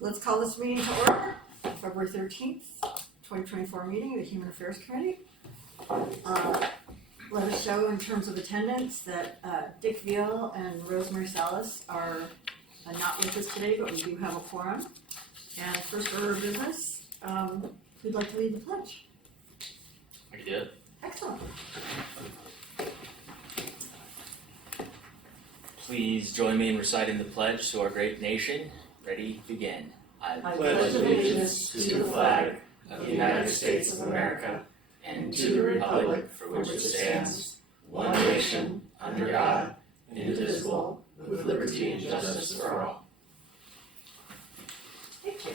Let's call this meeting to order. February 13th, 2024 meeting of the Human Affairs Committee. Let us show in terms of attendance that Dick Veal and Rosemary Salas are not with us today, but we do have a quorum. And first order of business, who'd like to lead the pledge? I can do it. Excellent. Please join me in reciting the pledge to our great nation. Ready, begin. I pledge allegiance to the flag of the United States of America and to the republic for which it stands, one nation, under God, indivisible, with liberty and justice for all. Thank you.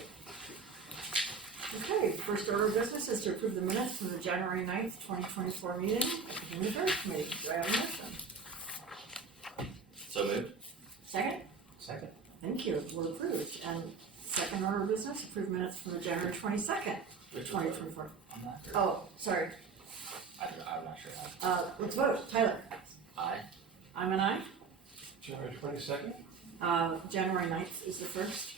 Okay, first order of business is to approve the minutes from the January 9th, 2024 meeting of the Human Affairs Committee. Do I have a motion? So moved. Second? Second. Thank you, we're approved. And second order of business, approve minutes from the January 22nd, Which one? 2024. I'm not sure. Oh, sorry. I'm not sure. Let's vote. Tyler? Aye. I'm an aye. January 22nd? January 9th is the first.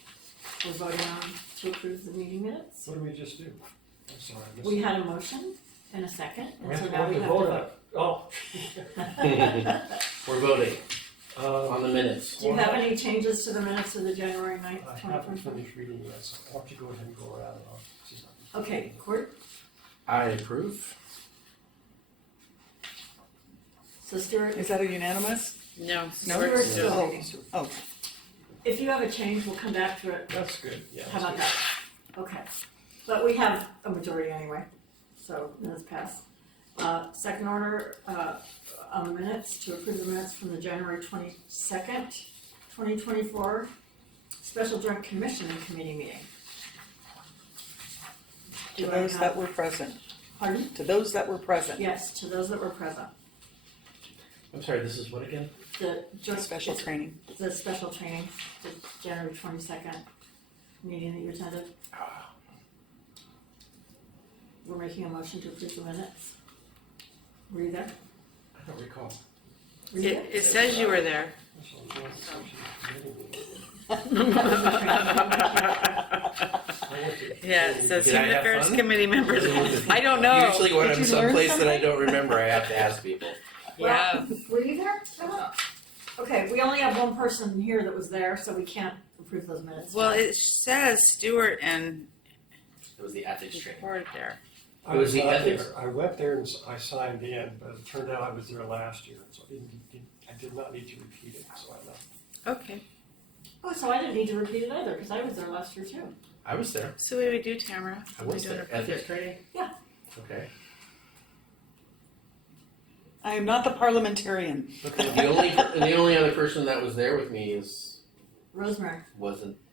We're voting on to approve the meeting minutes. What did we just do? I'm sorry, I missed We it. had a motion and a second, We and have so to now we have to vote vote. on it. Oh. We're voting on the minutes. Do you have any changes to the minutes of the January 9th, I haven't 2024? finished reading yet, so I'll have to go ahead and go around and I'll see something. Okay, Court. I approve. So Stuart, Is that a unanimous? No, Stuart's still Oh, reading. oh, If you have a change, we'll come back to it. That's good, yeah. How about that's that? Okay, but we have a majority anyway, so minutes pass. Second order, on the minutes, to approve the minutes from the January 22nd, 2024 Special Joint Commission and Committee meeting. to Do I those have- that were present, Pardon? to those that were present, Yes, to those that were present. I'm sorry, this is what again? The joint. special training. The special training, the January 22nd meeting that you attended. We're making a motion to approve the minutes. Were you there? I don't recall. Were you there? it says you were there. Special Joint Session Committee meeting. I went to- Yeah, it says Did I Human have Affairs fun? Committee members. I don't know. Usually when Did I'm you learn someplace that I something? don't remember, I have to ask people. Yeah. Were you there? No. Okay, we only have one person here that was there, so we can't approve those minutes. Well, it says Stewart and It was the ethics training. report there. I It was the not ethics. there. I went there and I signed in, but it turned out I was there last year, so I did not need to repeat it, so I left. Okay. Oh, so I didn't need to repeat it either, because I was there last year too. I was there. So what do we do, Tamara? I Are we was doing there. a Ethics training? Yeah. Okay. I am not the parliamentarian. The only other person that was there with me Rosemary.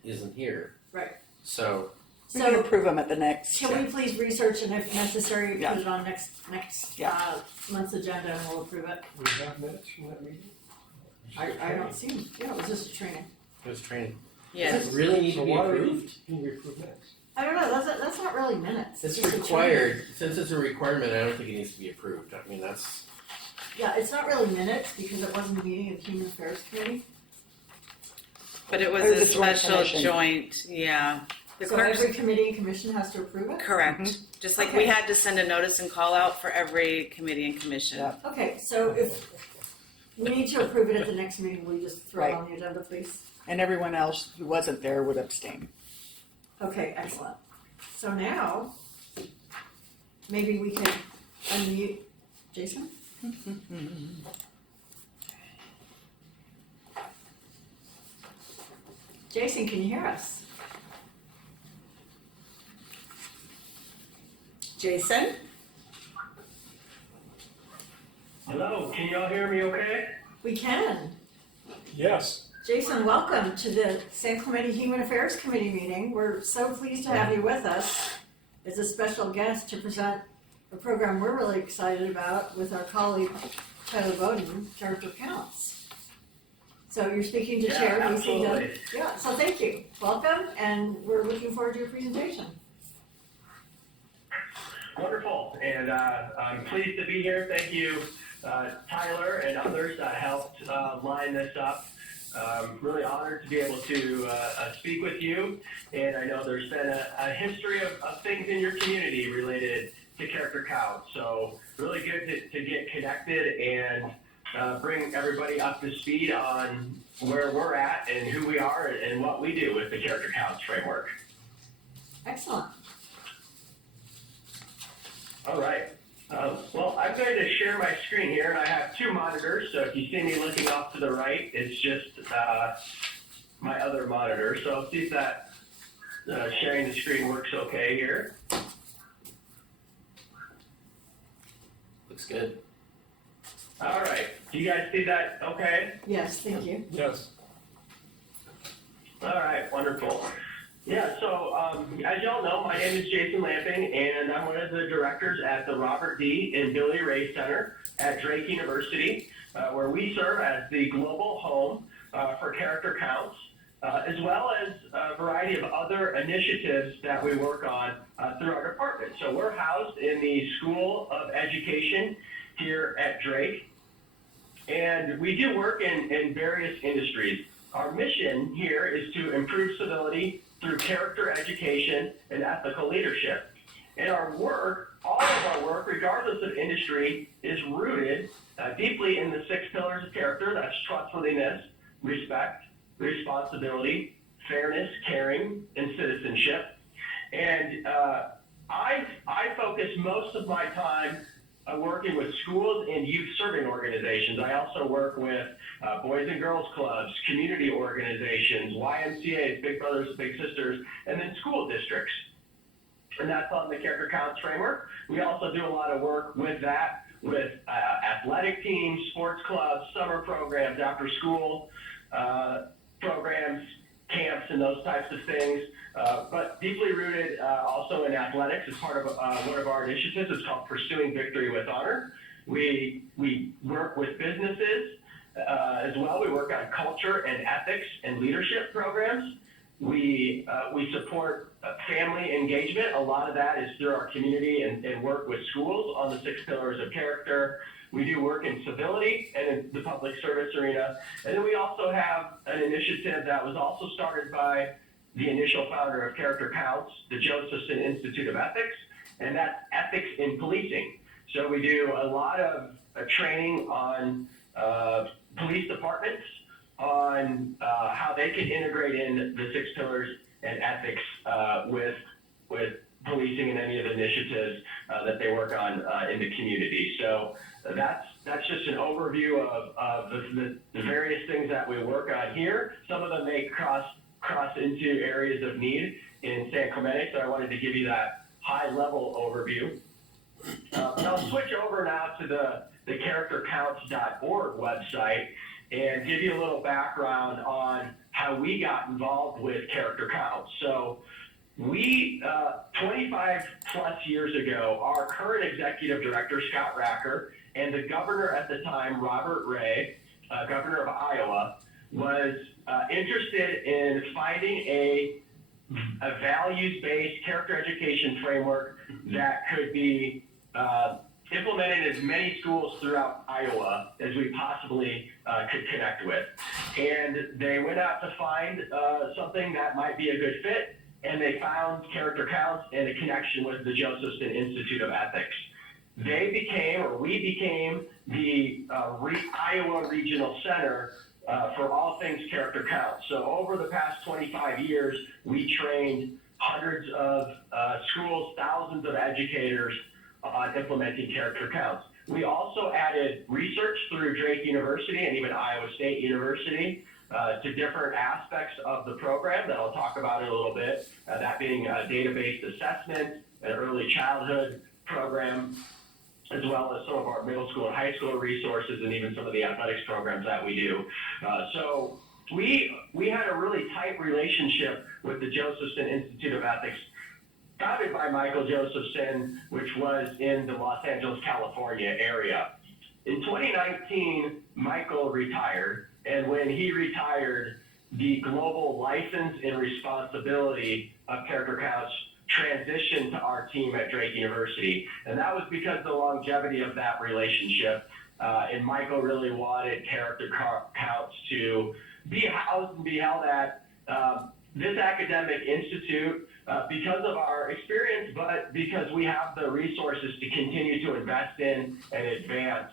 isn't here. Right. So We can So approve them at the next. can we please research and if necessary, Yeah. put it on next Yeah. month's agenda and we'll approve it. We have minutes from that meeting? I don't see them. Yeah, it was just a training. it was training. Yes. Does it really need So to be why approved? can we approve minutes? I don't know, that's not really minutes. It's just a training. required. Since it's a requirement, I don't think it needs to be approved. I mean, that's Yeah, it's not really minutes because it wasn't a meeting of the Human Affairs Committee. But it was It was a a joint special commission. joint, yeah. The So clerk's every committee and commission has to approve it? correct. Just like Okay. we had to send a notice and call out for every committee and commission. Yeah. Okay, so if we need to approve it at the next meeting, will you just throw it Right. on the agenda, please? And everyone else who wasn't there would abstain. Okay, excellent. So now, maybe we can unmute Jason? Jason, can you hear us? Jason? Hello, can y'all hear me okay? We can. Yes. Jason, welcome to the San Clemente Human Affairs Committee meeting. We're so pleased to have you with us as a special guest to present a program we're really excited about with our colleague Tyler Bowden, Character Counts. So you're speaking to Chair VC Dunn. absolutely. Yeah, so thank you. Welcome, and we're looking forward to your presentation. Wonderful, and I'm pleased to be here. Thank you, Tyler and others that helped line this up. Really honored to be able to speak with you. And I know there's been a history of things in your community related to character counts. So really good to get connected and bring everybody up to speed on where we're at and who we are and what we do with the character counts framework. Excellent. All right. Well, I'm going to share my screen here, and I have two monitors. So if you see me looking off to the right, it's just my other monitor. So I'll see if that sharing the screen works okay here. Looks good. All right. Do you guys see that okay? Yes, thank you. Yes. All right. Wonderful. Yeah, so as y'all know, my name is Jason Lamping, and I'm one of the directors at the Robert D. and Billy Ray Center at Drake University, where we serve as the global home for character counts, as well as a variety of other initiatives that we work on through our department. So we're housed in the School of Education here at Drake, and we do work in various industries. Our mission here is to improve civility through character education and ethical leadership. And our work, all of our work, regardless of industry, is rooted deeply in the 6 pillars of character. That's trustworthiness, respect, responsibility, fairness, caring, and citizenship. And I focus most of my time working with schools and youth serving organizations. I also work with Boys and Girls Clubs, community organizations, YMCAs, Big Brothers, Big Sisters, and then school districts. And that's on the Character Counts framework. We also do a lot of work with that, with athletic teams, sports clubs, summer programs, after school programs, camps, and those types of things. But deeply rooted also in athletics as part of one of our initiatives. It's called Pursuing Victory with Honor. We work with businesses as well. We work on culture and ethics and leadership programs. We support family engagement. A lot of that is through our community and work with schools on the 6 pillars of character. We do work in civility and in the public service arena. And then we also have an initiative that was also started by the initial founder of Character Counts, the Josephson Institute of Ethics, and that's ethics in policing. So we do a lot of training on police departments, on how they can integrate in the 6 pillars and ethics with policing and any of the initiatives that they work on in the community. So that's just an overview of the various things that we work on here. Some of them may cross into areas of need in San Clemente, so I wanted to give you that high-level overview. I'll switch over now to the charactercounts.org website and give you a little background on how we got involved with Character Counts. So we, 25 plus years ago, our current executive director, Scott Racker, and the governor at the time, Robert Ray, governor of Iowa, was interested in finding a values-based character education framework that could be implemented in as many schools throughout Iowa as we possibly could connect with. And they went out to find something that might be a good fit, and they found Character Counts and a connection with the Josephson Institute of Ethics. We became the Iowa Regional Center for all things Character Counts. So over the past 25 years, we trained hundreds of schools, thousands of educators on implementing Character Counts. We also added research through Drake University and even Iowa State University to different aspects of the program that I'll talk about in a little bit, that being data-based assessment, an early childhood program, as well as some of our middle school and high school resources, and even some of the athletics programs that we do. So we had a really tight relationship with the Josephson Institute of Ethics, founded by Michael Josephson, which was in the Los Angeles, California area. In 2019, Michael retired, and when he retired, the global license and responsibility of Character Counts transitioned to our team at Drake University. And that was because of the longevity of that relationship. And Michael really wanted Character Counts to be housed and be held at this academic institute because of our experience, but because we have the resources to continue to invest in and advance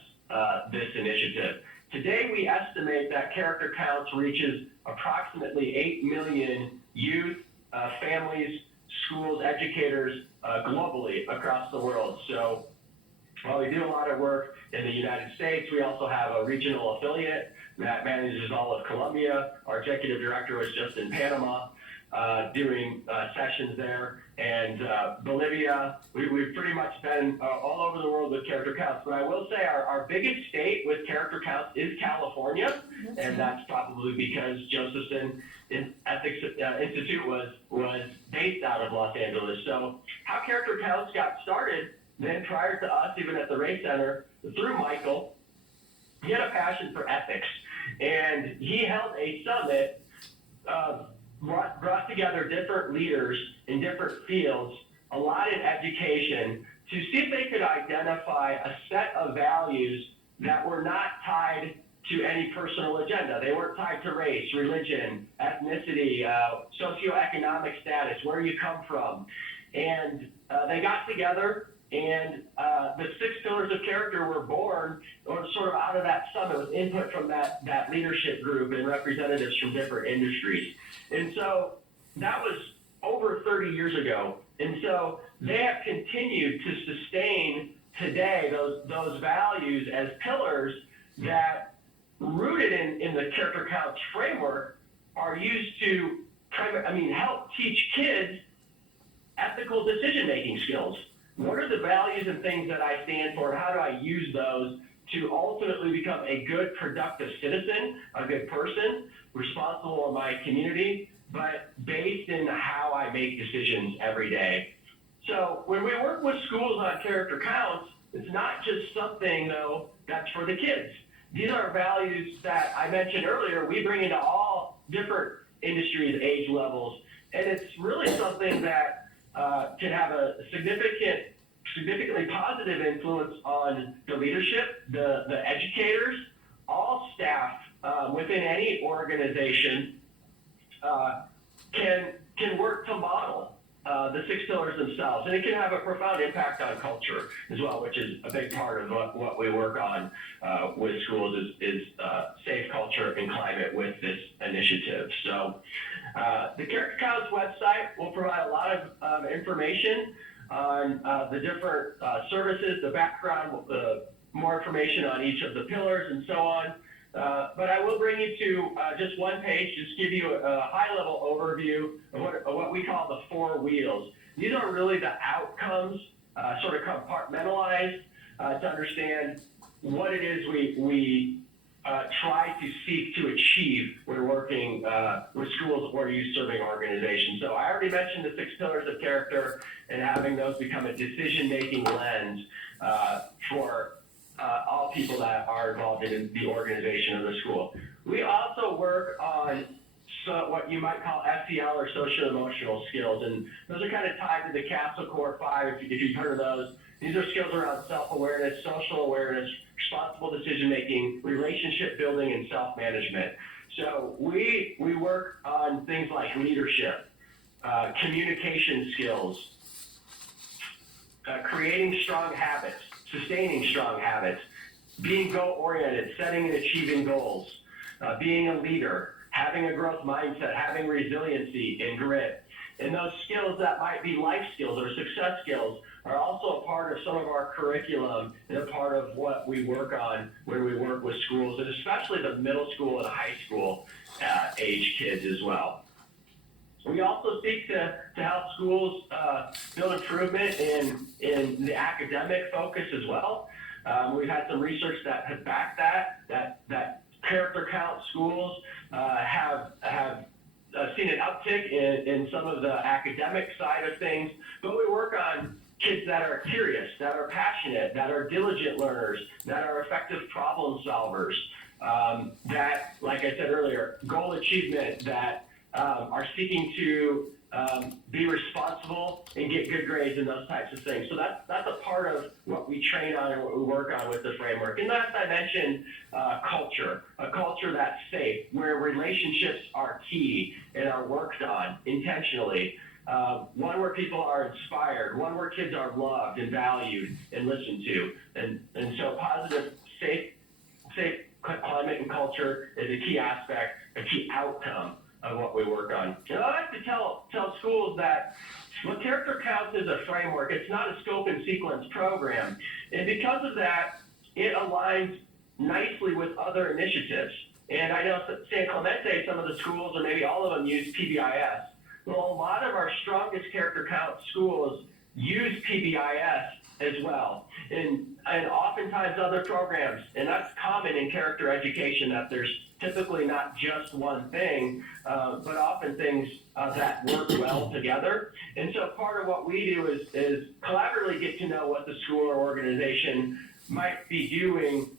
this initiative. Today, we estimate that Character Counts reaches approximately 8 million youth, families, schools, educators globally across the world. So while we do a lot of work in the United States, we also have a regional affiliate that manages all of Colombia. Our executive director was just in Panama doing sessions there. And Bolivia, we've pretty much been all over the world with Character Counts. But I will say our biggest state with Character Counts is California, and that's probably because Josephson Ethics Institute was based out of Los Angeles. So how Character Counts got started, then prior to us, even at the Race Center, through Michael, he had a passion for ethics. And he held a summit, brought together different leaders in different fields, a lot in education, to see if they could identify a set of values that were not tied to any personal agenda. They weren't tied to race, religion, ethnicity, socioeconomic status, where you come from. And they got together, and the 6 pillars of character were born or sort of out of that summit with input from that leadership group and representatives from different industries. And so that was over 30 years ago. And so they have continued to sustain today those values as pillars that, rooted in the Character Counts framework, are used to help teach kids ethical decision-making skills. What are the values and things that I stand for, and how do I use those to ultimately become a good, productive citizen, a good person, responsible in my community, but based in how I make decisions every day? So when we work with schools on Character Counts, it's not just something, though, that's for the kids. These are values that I mentioned earlier we bring into all different industries, age levels, and it's really something that can have a significantly positive influence on the leadership, the educators, all staff within any organization can work to model the 6 pillars themselves, and it can have a profound impact on culture as well, which is a big part of what we work on with schools is safe culture and climate with this initiative. So the Character Counts website will provide a lot of information on the different services, the background, more information on each of the pillars and so on. But I will bring you to just one page, just give you a high-level overview of what we call the 4 wheels. These are really the outcomes, sort of compartmentalized to understand what it is we try to seek to achieve when working with schools or youth-serving organizations. So I already mentioned the 6 pillars of character and having those become a decision-making lens for all people that are involved in the organization of the school. We also work on what you might call SEL or social-emotional skills, and those are kind of tied to the Castle Core 5, if you've heard of those. These are skills around self-awareness, social awareness, responsible decision-making, relationship building, and self-management. So we work on things like leadership, communication skills, creating strong habits, sustaining strong habits, being goal-oriented, setting and achieving goals, being a leader, having a growth mindset, having resiliency and grit. And those skills that might be life skills or success skills are also a part of some of our curriculum and a part of what we work on when we work with schools, and especially the middle school and high school age kids as well. We also seek to help schools build improvement in the academic focus as well. We've had some research that has backed that Character Count schools have seen an uptick in some of the academic side of things, but we work on kids that are curious, that are passionate, that are diligent learners, that are effective problem solvers, that, like I said earlier, goal achievement, that are seeking to be responsible and get good grades and those types of things. So that's a part of what we train on and what we work on with the framework. And last I mentioned culture, a culture that's safe, where relationships are key and are worked on intentionally. One where people are inspired, one where kids are loved and valued and listened to. And so positive, safe climate and culture is a key aspect, a key outcome of what we work on. And I like to tell schools that what Character Counts is a framework. It's not a scope and sequence program. And because of that, it aligns nicely with other initiatives. And I know San Clemente, some of the schools, or maybe all of them, use PBIS. Well, a lot of our strongest Character Count schools use PBIS as well. And oftentimes other programs, and that's common in character education, that there's typically not just one thing, but often things that work well together. And so part of what we do is collaboratively get to know what the school or organization might be doing,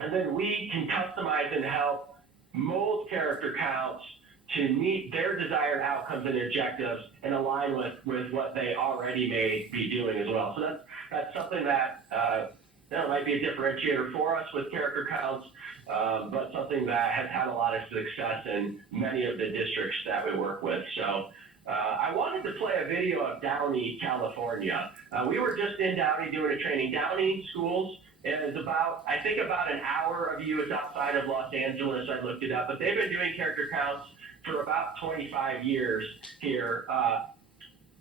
and then we can customize and help mold character counts to meet their desired outcomes and objectives and align with what they already may be doing as well. So that's something that might be a differentiator for us with character counts, but something that has had a lot of success in many of the districts that we work with. So I wanted to play a video of Downey, California. We were just in Downey doing a training. Downey schools is about an hour of you. It's outside of Los Angeles. I looked it up, but they've been doing character counts for about 25 years here.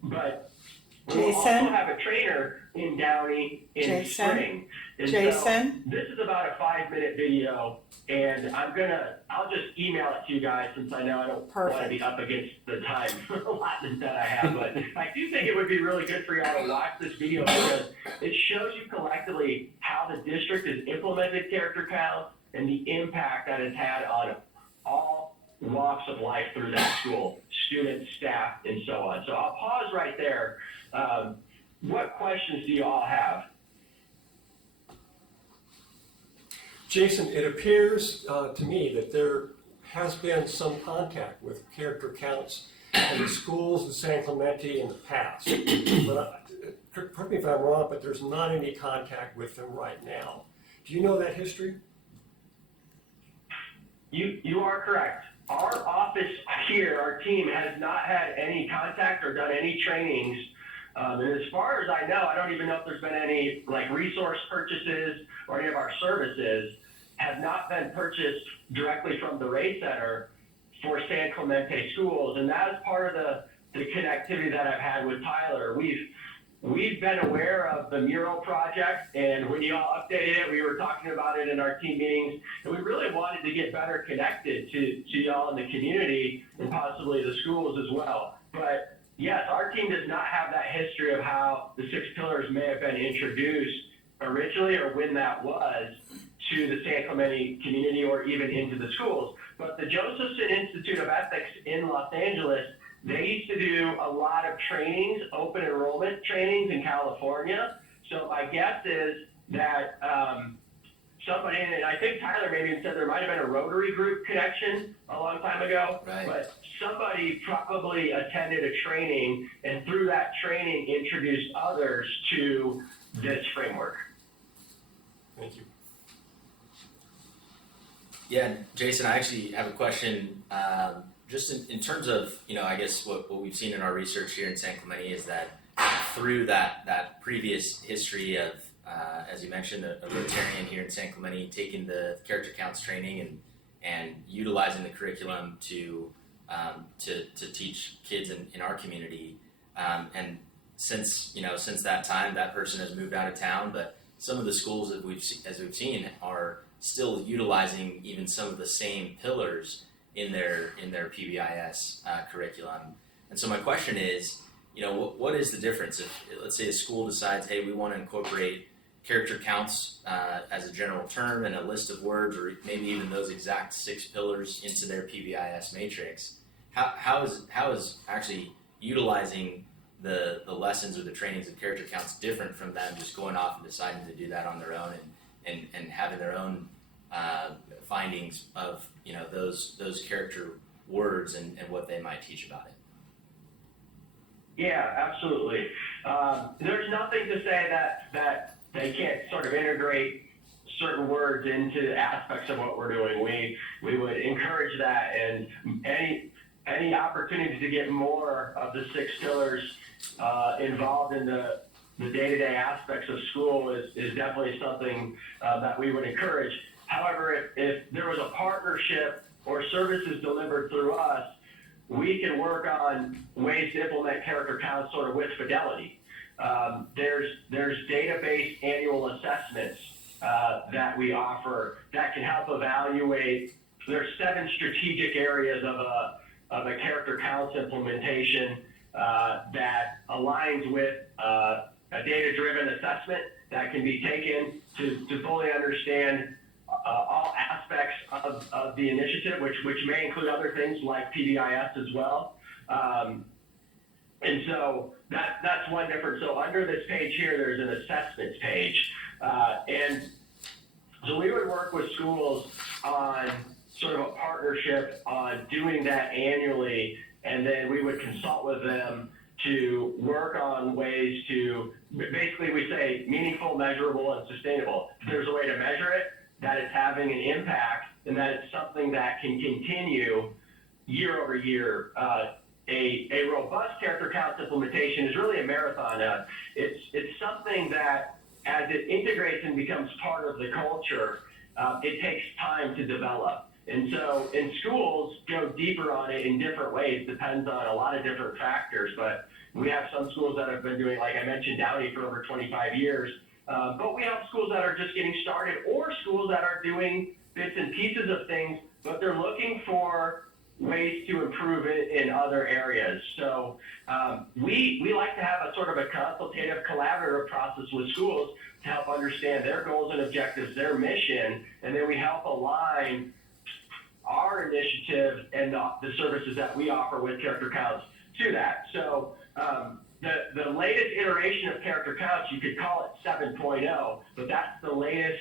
But we also have a trainer in Downey in spring. And Jason? so this is about a 5-minute video, and I'll just email it to you guys, since I know I don't want to be up against the time allotment that I have. But I do think it would be really good for y'all to watch this video, because it shows you collectively how the district has implemented character counts and the impact that it's had on all walks of life through that school, students, staff, and so on. So I'll pause right there. What questions do you all have? Jason, it appears to me that there has been some contact with character counts in the schools in San Clemente in the past. But correct me if I'm wrong, but there's not any contact with them right now. Do you know that history? You are correct. Our office here, our team, has not had any contact or done any trainings. And as far as I know, I don't even know if there's been any resource purchases, or any of our services have not been purchased directly from the Ray Center for San Clemente schools. And that is part of the connectivity that I've had with Tyler. We've been aware of the mural project, and when you all updated it, we were talking about it in our team meetings, and we really wanted to get better connected to y'all in the community and possibly the schools as well. But yes, our team does not have that history of how the 6 pillars may have been introduced originally, or when that was, to the San Clemente community or even into the schools. But the Josephson Institute of Ethics in Los Angeles, they used to do a lot of trainings, open enrollment trainings in California. So my guess is that somebody, and I think Tyler maybe said there might have been a Rotary group connection a long time ago, Right. But somebody probably attended a training, and through that training introduced others to this framework. Thank you. Yeah, Jason, I actually have a question. Just in terms of, I guess what we've seen in our research here in San Clemente is that through that previous history of, as you mentioned, a Rotarian here in San Clemente taking the character counts training and utilizing the curriculum to teach kids in our community. And since that time, that person has moved out of town, but some of the schools that we've seen are still utilizing even some of the same pillars in their PBIS curriculum. And so my question is, what is the difference if, let's say, a school decides, hey, we want to incorporate character counts as a general term and a list of words, or maybe even those exact 6 pillars into their PBIS matrix? How is actually utilizing the lessons or the trainings of character counts different from them just going off and deciding to do that on their own and having their own findings of those character words and what they might teach about it. Yeah, absolutely. There's nothing to say that they can't sort of integrate certain words into aspects of what we're doing. We would encourage that, and any opportunity to get more of the 6 pillars involved in the day-to-day aspects of school is definitely something that we would encourage. However, if there was a partnership or services delivered through us, we can work on ways to implement character counts sort of with fidelity. There's database annual assessments that we offer that can help evaluate. There's 7 strategic areas of a character counts implementation that aligns with a data-driven assessment that can be taken to fully understand all aspects of the initiative, which may include other things like PBIS as well. And so that's one difference. So under this page here, there's an assessments page. And so we would work with schools on sort of a partnership on doing that annually, and then we would consult with them to work on ways to, basically we say meaningful, measurable, and sustainable. If there's a way to measure it, that it's having an impact, and that it's something that can continue year over year. A robust character counts implementation is really a marathon. It's something that, as it integrates and becomes part of the culture, it takes time to develop. And so in schools, go deeper on it in different ways, depends on a lot of different factors. But we have some schools that have been doing, like I mentioned, Downey for over 25 years. But we have schools that are just getting started, or schools that are doing bits and pieces of things, but they're looking for ways to improve it in other areas. So we like to have a sort of a consultative, collaborative process with schools to help understand their goals and objectives, their mission, and then we help align our initiative and the services that we offer with character counts to that. So the latest iteration of character counts, you could call it 7.0, but that's the latest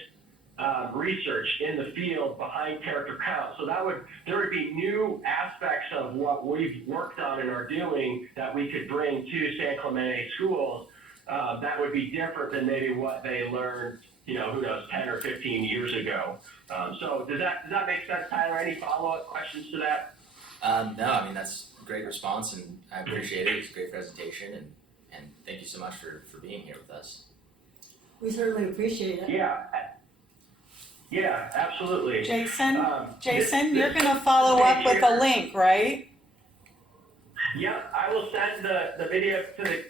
research in the field behind character counts. So there would be new aspects of what we've worked on and are doing that we could bring to San Clemente schools that would be different than maybe what they learned, who knows, 10 or 15 years ago. So does that make sense, Tyler? Any follow-up questions to that? No, I mean, that's a great response, and I appreciate it. It's a great presentation, and thank you so much for being here with us. We certainly appreciate it. Yeah, absolutely. Jason, you're going to follow up with a link, right? Yeah, I will send the video to the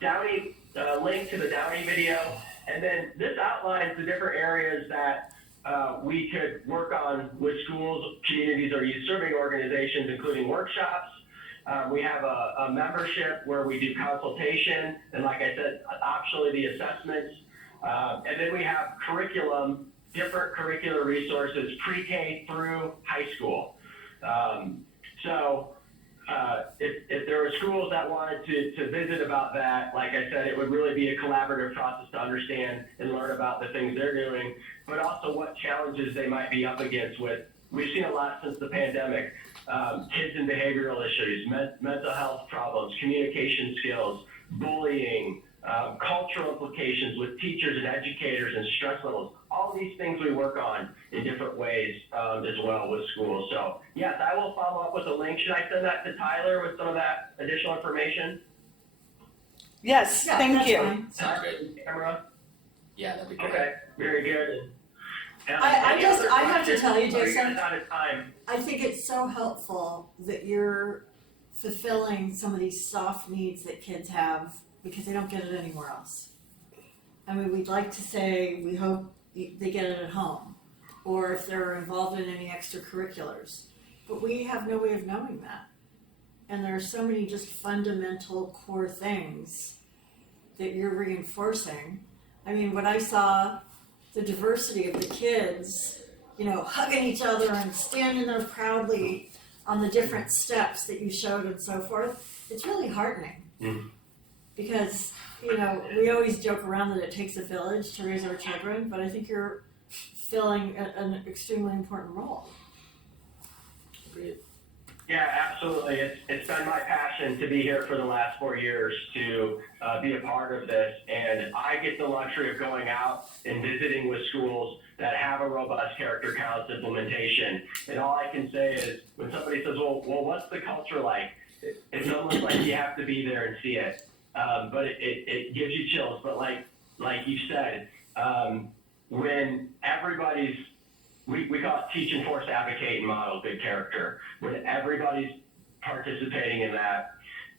Downey, link to the Downey video, and then this outlines the different areas that we could work on with schools, communities, or youth serving organizations, including workshops. We have a membership where we do consultation, and like I said, optionally the assessments. And then we have curriculum, different curricular resources, pre-K through high school. If there were schools that wanted to visit about that, like I said, it would really be a collaborative process to understand and learn about the things they're doing, but also what challenges they might be up against with. We've seen a lot since the pandemic, kids and behavioral issues, mental health problems, communication skills, bullying, cultural implications with teachers and educators and stress levels. All of these things we work on in different ways as well with schools. So yes, I will follow up with a link. Should I send that to Tyler with some of that additional information? Yes, Yeah, thank that's you. fine. Sounds great. Camera? Yeah, that'd be great. Okay, very good. I Any just- other I have to questions? tell you, Are Jason- guys out of time? I think it's so helpful that you're fulfilling some of these soft needs that kids have because they don't get it anywhere else. I mean, we'd like to say we hope they get it at home, or if they're involved in any extracurriculars, but we have no way of knowing that. And there are so many just fundamental core things that you're reinforcing. I mean, when I saw the diversity of the kids, hugging each other and standing there proudly on the different steps that you showed and so forth, it's really heartening. Because, we always joke around that it takes a village to raise our children, but I think you're filling an extremely important role. Agreed. Yeah, absolutely. It's been my passion to be here for the last 4 years to be a part of this. And I get the luxury of going out and visiting with schools that have a robust character counts implementation. And all I can say is when somebody says, well, what's the culture like? It's almost like you have to be there and see it. But it gives you chills. But like you said, when everybody's we call it teach, enforce, advocate, and model good character. When everybody's participating in that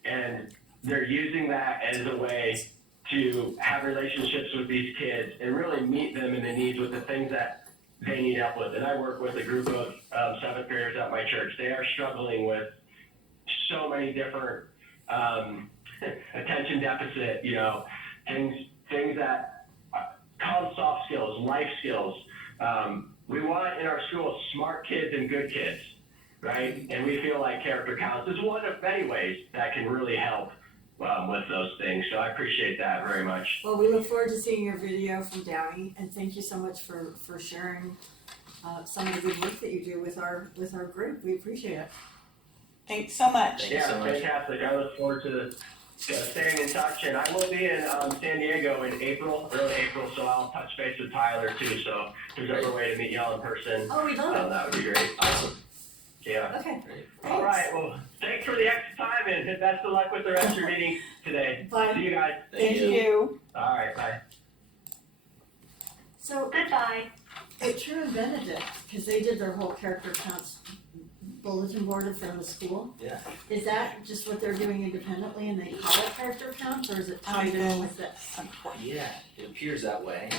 and they're using that as a way to have relationships with these kids and really meet them in the needs with the things that they need help with. And I work with a group of seventh graders at my church. They are struggling with so many different attention deficit, things that call soft skills, life skills. We want in our schools smart kids and good kids, right? And we feel like character counts is one of many ways that can really help with those things. So I appreciate that very much. Well, we look forward to seeing your video from Downey, and thank you so much for sharing some of the good work that you do with our group. We appreciate it. Thanks so much. Thank you so much. Fantastic. I look forward to staying in touch, and I will be in San Diego in early April, so I'll touch base with Tyler too. So if there's ever a way to meet y'all in person, Oh, we love it. that would be great. Awesome. Yeah. Okay. Great. All right. Well, thanks for the extra time, and best of luck with the rest of your meeting today. Bye. See you guys. Thank you. All right. Bye. So Goodbye. at True and Benedict, because they did their whole character counts bulletin board in front of the school. Yeah. Is that just what they're doing independently and they call it character counts, or is it tied in with this? Yeah, it appears that way.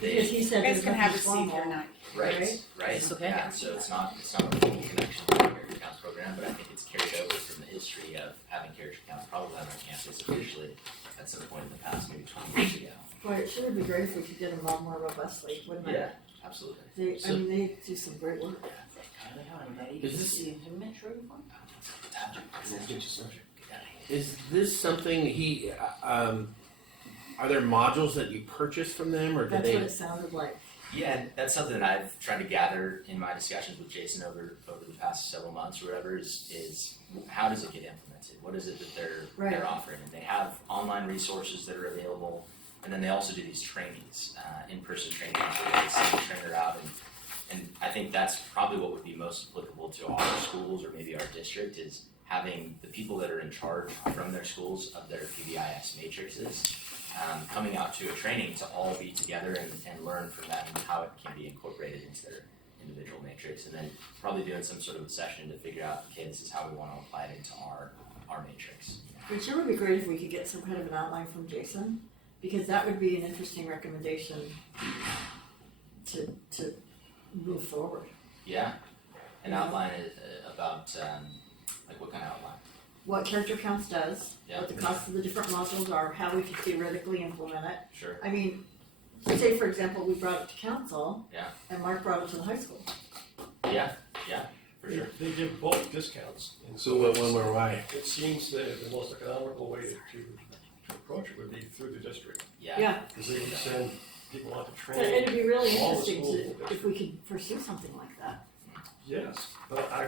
Because he said You guys there's can have a nothing seat or formal. not. Right. It's okay. Yeah, so it's not a full connection to the character counts program, but I think it's carried over from the history of having character counts probably on our campus officially at some point in the past, maybe 20 years ago. Boy, it sure would be great if we could get involved more robustly, wouldn't it? Yeah, absolutely. They do some great work. Is this- Yeah. Is this something are there modules that you purchase from them, or did That's they? what it sounded like. Yeah, and that's something that I've tried to gather in my discussions with Jason over the past several months or whatever is how does it get implemented? What is it that they're Right. offering? And they have online resources that are available, and then they also do these trainings, in-person trainings where they send the trainer out and I think that's probably what would be most applicable to our schools or maybe our district is having the people that are in charge from their schools of their PBIS matrices coming out to a training to all be together and learn from that and how it can be incorporated into their individual matrix, and then probably doing some sort of a session to figure out, okay, this is how we want to apply it into our matrix. It sure would be great if we could get some kind of an outline from Jason, because that would be an interesting recommendation to move forward. Yeah, an outline about like what kind of outline? What character counts does, Yeah. what the costs of the different modules are, how we could theoretically implement it. Sure. I mean, say for example, we brought it to council. Yeah. And Mark brought it to the high school. Yeah, for sure. They give both discounts. And So what one or why? It seems that the most economical way to approach it would be through the district. Yeah. Because they would send people out to So train. it'd be really all the interesting schools to, in the if we could pursue something like that. Yes, but I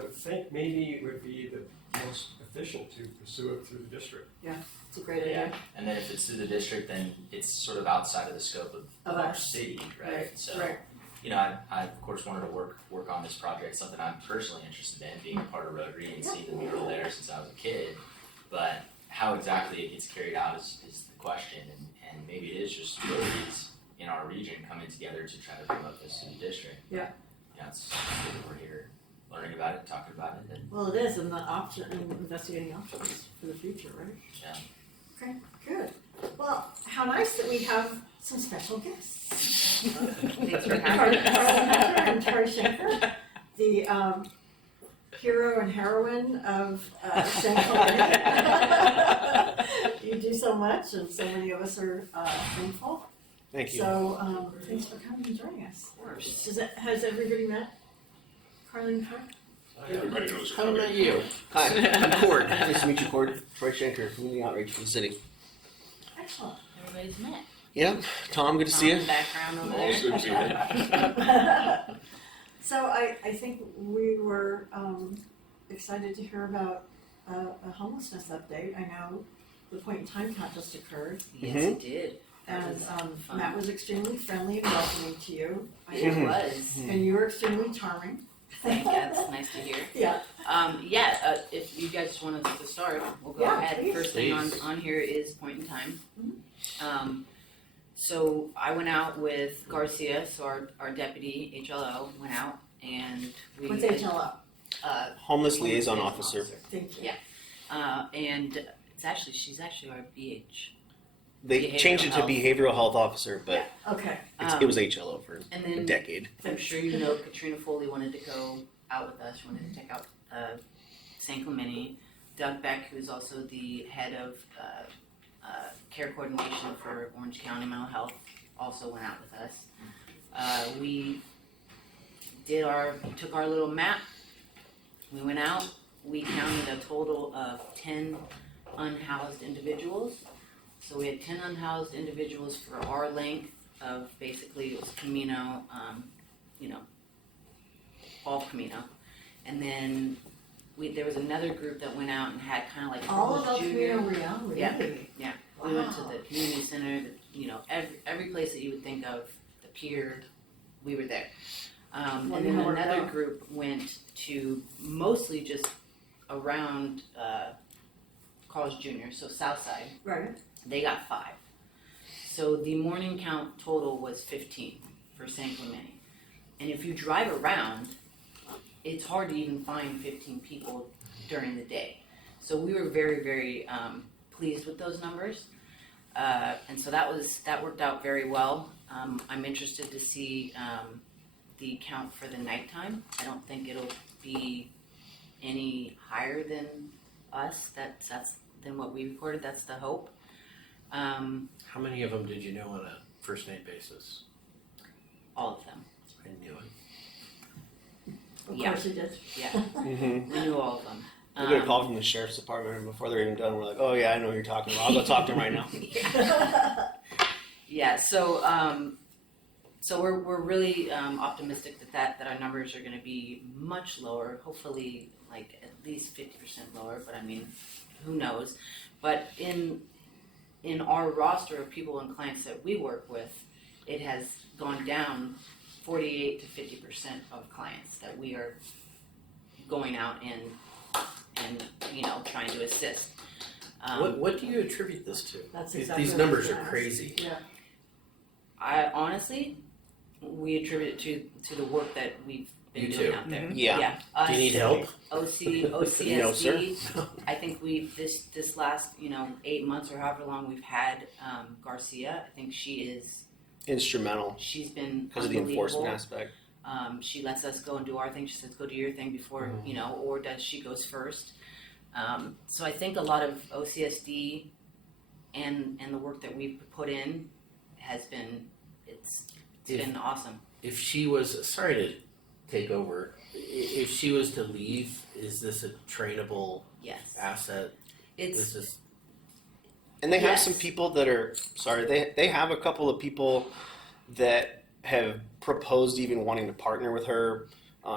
would think maybe it would be the most efficient to pursue it through the district. It's a great idea. And then if it's through the district, then it's sort of outside of the scope of our us. city, right? So, Right. you know, I of course wanted to work on this project, something I'm personally interested in, being a part of Rotary and seeing the mural there since I was a kid. But how exactly it gets carried out is the question, and maybe it is just Rotaries in our region coming together to try to promote this to the district. Yeah. Yeah, it's good that we're here learning about it, talking about it, and Well, it is, and the option, and investigating options for the future, right? yeah. Okay, good. Well, how nice that we have some special guests. Thanks for having Carly us. Hunter and Tori Schenker, the hero and heroine of San Clemente. You do so much, and so many of us are thankful. Thank you. So thanks for coming and joining us. Has everybody met Carly and Tori? Everybody knows. How about you? Hi, I'm Cord. Nice to meet you, Cord. Troy Schenker, Community Outreach for the city. Excellent. Everybody's met. Yeah, Tom, good to see you. Background over Also there. So I think we were excited to hear about a homelessness update. I know the point in time count just occurred, Yes, it did. That and was fun. Matt was extremely friendly and welcoming to you, It was. and you were extremely charming. Thank you. That's nice to hear. Yeah. If you guys want us to start, we'll go Yeah, ahead. please. First thing Please. on here is point in time. Mhm. So I went out with Garcia, so our deputy HLO went out, and we. What's HLO? Homeless liaison officer. Thank you. Yeah. And she's actually our BH. They Behavioral changed it to health. behavioral health officer, but Okay. it was HLO for And a then decade. I'm sure you know Katrina Foley wanted to go out with us. She wanted to check out San Clemente. Doug Beck, who's also the head of care coordination for Orange County Mental Health, also went out with us. We took our little map. We went out. We counted a total of 10 unhoused individuals. So we had 10 unhoused individuals for our length of basically it was Camino, all Camino. And then there was another group that went out and had kind of like All of Homeless El Junior. Camino Real, really? Yeah. We went to the community center, every place that you would think of, the pier, we were there. And Well, then you worked another out. group went to mostly just around Carl's Jr., so South Side. Right. They got 5. So the morning count total was 15 for San Clemente. And if you drive around, it's hard to even find 15 people during the day. So we were very, very pleased with those numbers. And so that worked out very well. I'm interested to see the count for the nighttime. I don't think it'll be any higher than us. That's than what we recorded. That's the hope. How many of them did you know on a first name basis? All of them. I knew it. Of Yeah. course you did. Yeah, Mm-hmm. we knew all of them. We get a call from the sheriff's department, and before they're even done, we're like, "Oh yeah, I know who you're talking about. I'll go talk to him right now." Yeah. So we're really optimistic that our numbers are going to be much lower. Hopefully, like at least 50% lower. But I mean, who knows? But in our roster of people and clients that we work with, it has gone down 48 to 50% of clients that we are going out and trying to assist. What do you attribute this to? That's These- exactly These what numbers I are was crazy. Yeah. I honestly, we attribute it to the work that we've been You doing too. out there. Yeah. Us, Do you need help? OCSD. No, sir. I think this last 8 months or however long we've had Garcia. I think Instrumental she's been because of the unbelievable. enforcement aspect. She lets us go and do our thing. She says, "Go do your thing before or does she goes first?" So I think a lot of OCSD and the work that we've put in has been it's been awesome. If she was, sorry to take over, if she was to leave, is this a trainable Yes, asset? it's This is, And they have Yes. some people that are they have a couple of people that have proposed even wanting to partner with her.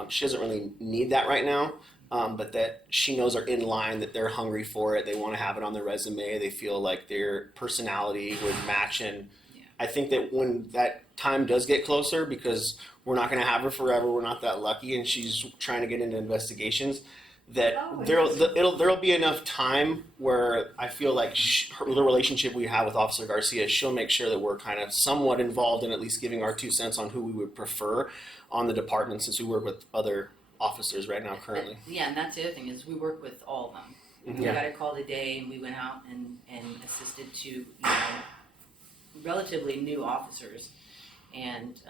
She doesn't really need that right now, but that she knows are in line, that they're hungry for it. They want to have it on their resume. They feel like their personality would match. And Yeah. I think that when that time does get closer, because we're not going to have her forever, we're not that lucky, and she's trying to get into investigations, that Oh, there'll be enough time where I feel like the relationship we have with Officer Garcia, she'll make sure that we're kind of somewhat involved in at least giving our 2 cents on who we would prefer on the department, since we work with other officers right now currently. Yeah, and that's the other thing is we work with all of them. Mhm. We Yeah. got a call today, and we went out and assisted to relatively new officers, and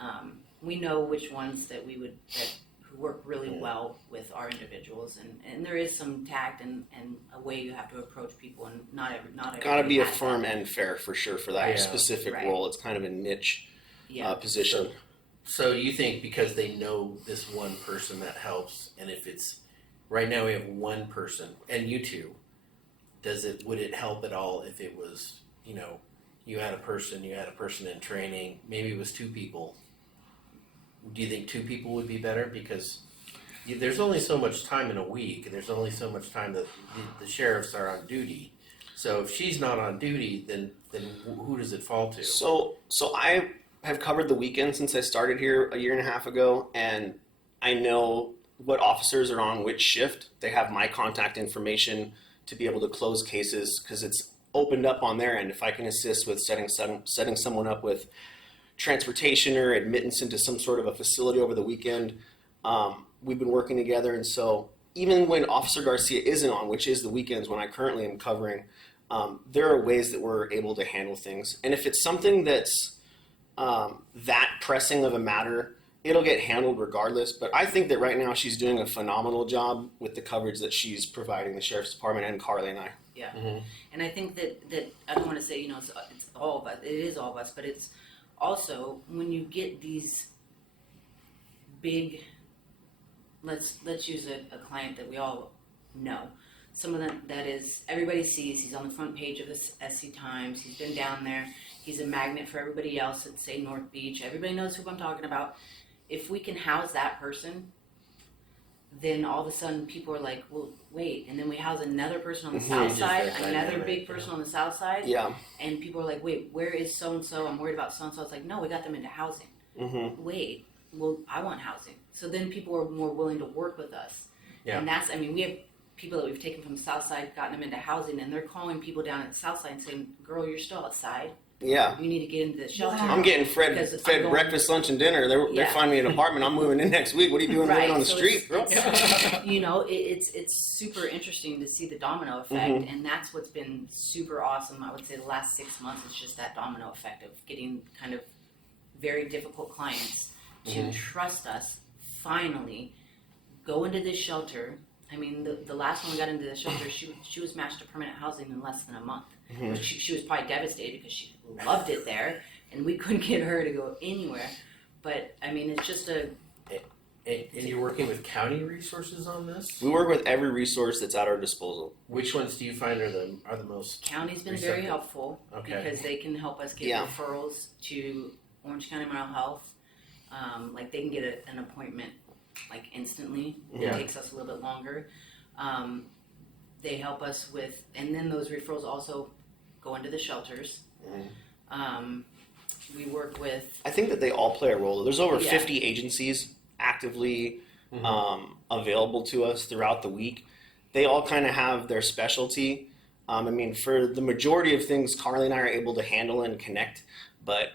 we know which ones that who work really well with our individuals, and there is some tact and a way you have to approach people, and not everybody Got to be a has that. firm and fair for sure for that Yeah. specific Right. role. It's kind of a niche Yeah. position. so you think because they know this one person that helps, and if it's, right now we have one person, and you two, would it help at all if it was, you had a person in training, maybe it was 2 people? Do you think 2 people would be better? Because there's only so much time in a week, and there's only so much time that the sheriffs are on duty. So if she's not on duty, then who does it fall to? So I have covered the weekend since I started here a year and a half ago, and I know what officers are on which shift. They have my contact information to be able to close cases because it's opened up on their end. If I can assist with setting someone up with transportation or admittance into some sort of a facility over the weekend, we've been working together. And so even when Officer Garcia isn't on, which is the weekends when I currently am covering, there are ways that we're able to handle things. And if it's something that's that pressing of a matter, it'll get handled regardless. But I think that right now she's doing a phenomenal job with the coverage that she's providing the Sheriff's Department and Carly and I. Yeah, Mhm. and I think that I don't want to say it's all of us. It is all of us, but it's also when you get these big. Let's use a client that we all know. Someone that is everybody sees. He's on the front page of the SC Times. He's been down there. He's a magnet for everybody else at say North Beach. Everybody knows who I'm talking about. If we can house that person, then all of a sudden people are like, well, wait, and then we house another person on the south Just side, that another dynamic, big person on the south side, Yeah. and people are like, wait, where is so and so? I'm worried about so and so. It's like, no, we got them into housing. Mm-hmm. Wait, well, I want housing. So then people are more willing to work with us. Yeah. And that's, I mean, we have people that we've taken from the south side, gotten them into housing, and they're calling people down at the south side and saying, girl, you're still outside. Yeah. You need to get into the shelter. Wow. I'm getting Because I'm fed going- breakfast, lunch, and dinner. They Yeah. find me an apartment. I'm moving in next week. What are you doing living on the so street, bro? you know, it's super interesting to see the domino effect, and that's what's been super awesome. I would say the last 6 months is just that domino effect of getting kind of very difficult clients to trust us. Finally, go into this shelter. I mean, the last one we got into the shelter, she was matched to permanent housing in less than a month. She was probably devastated because she loved it there, and we couldn't get her to go anywhere. But I mean, it's just a And you're working with county resources on this? We work with every resource that's at our disposal. Which ones do you find are the most county's been very receptive? helpful Okay. because they can help us get Yeah. referrals to Orange County Mental Health. Like they can get an appointment like instantly. Yeah. It takes us a little bit longer. They help us with, and then those referrals also go into the shelters. We work with I think that they all play a role. There's over Yeah. 50 agencies actively available to us throughout the week. They all kind of have their specialty. I mean, for the majority of things, Carly and I are able to handle and connect, but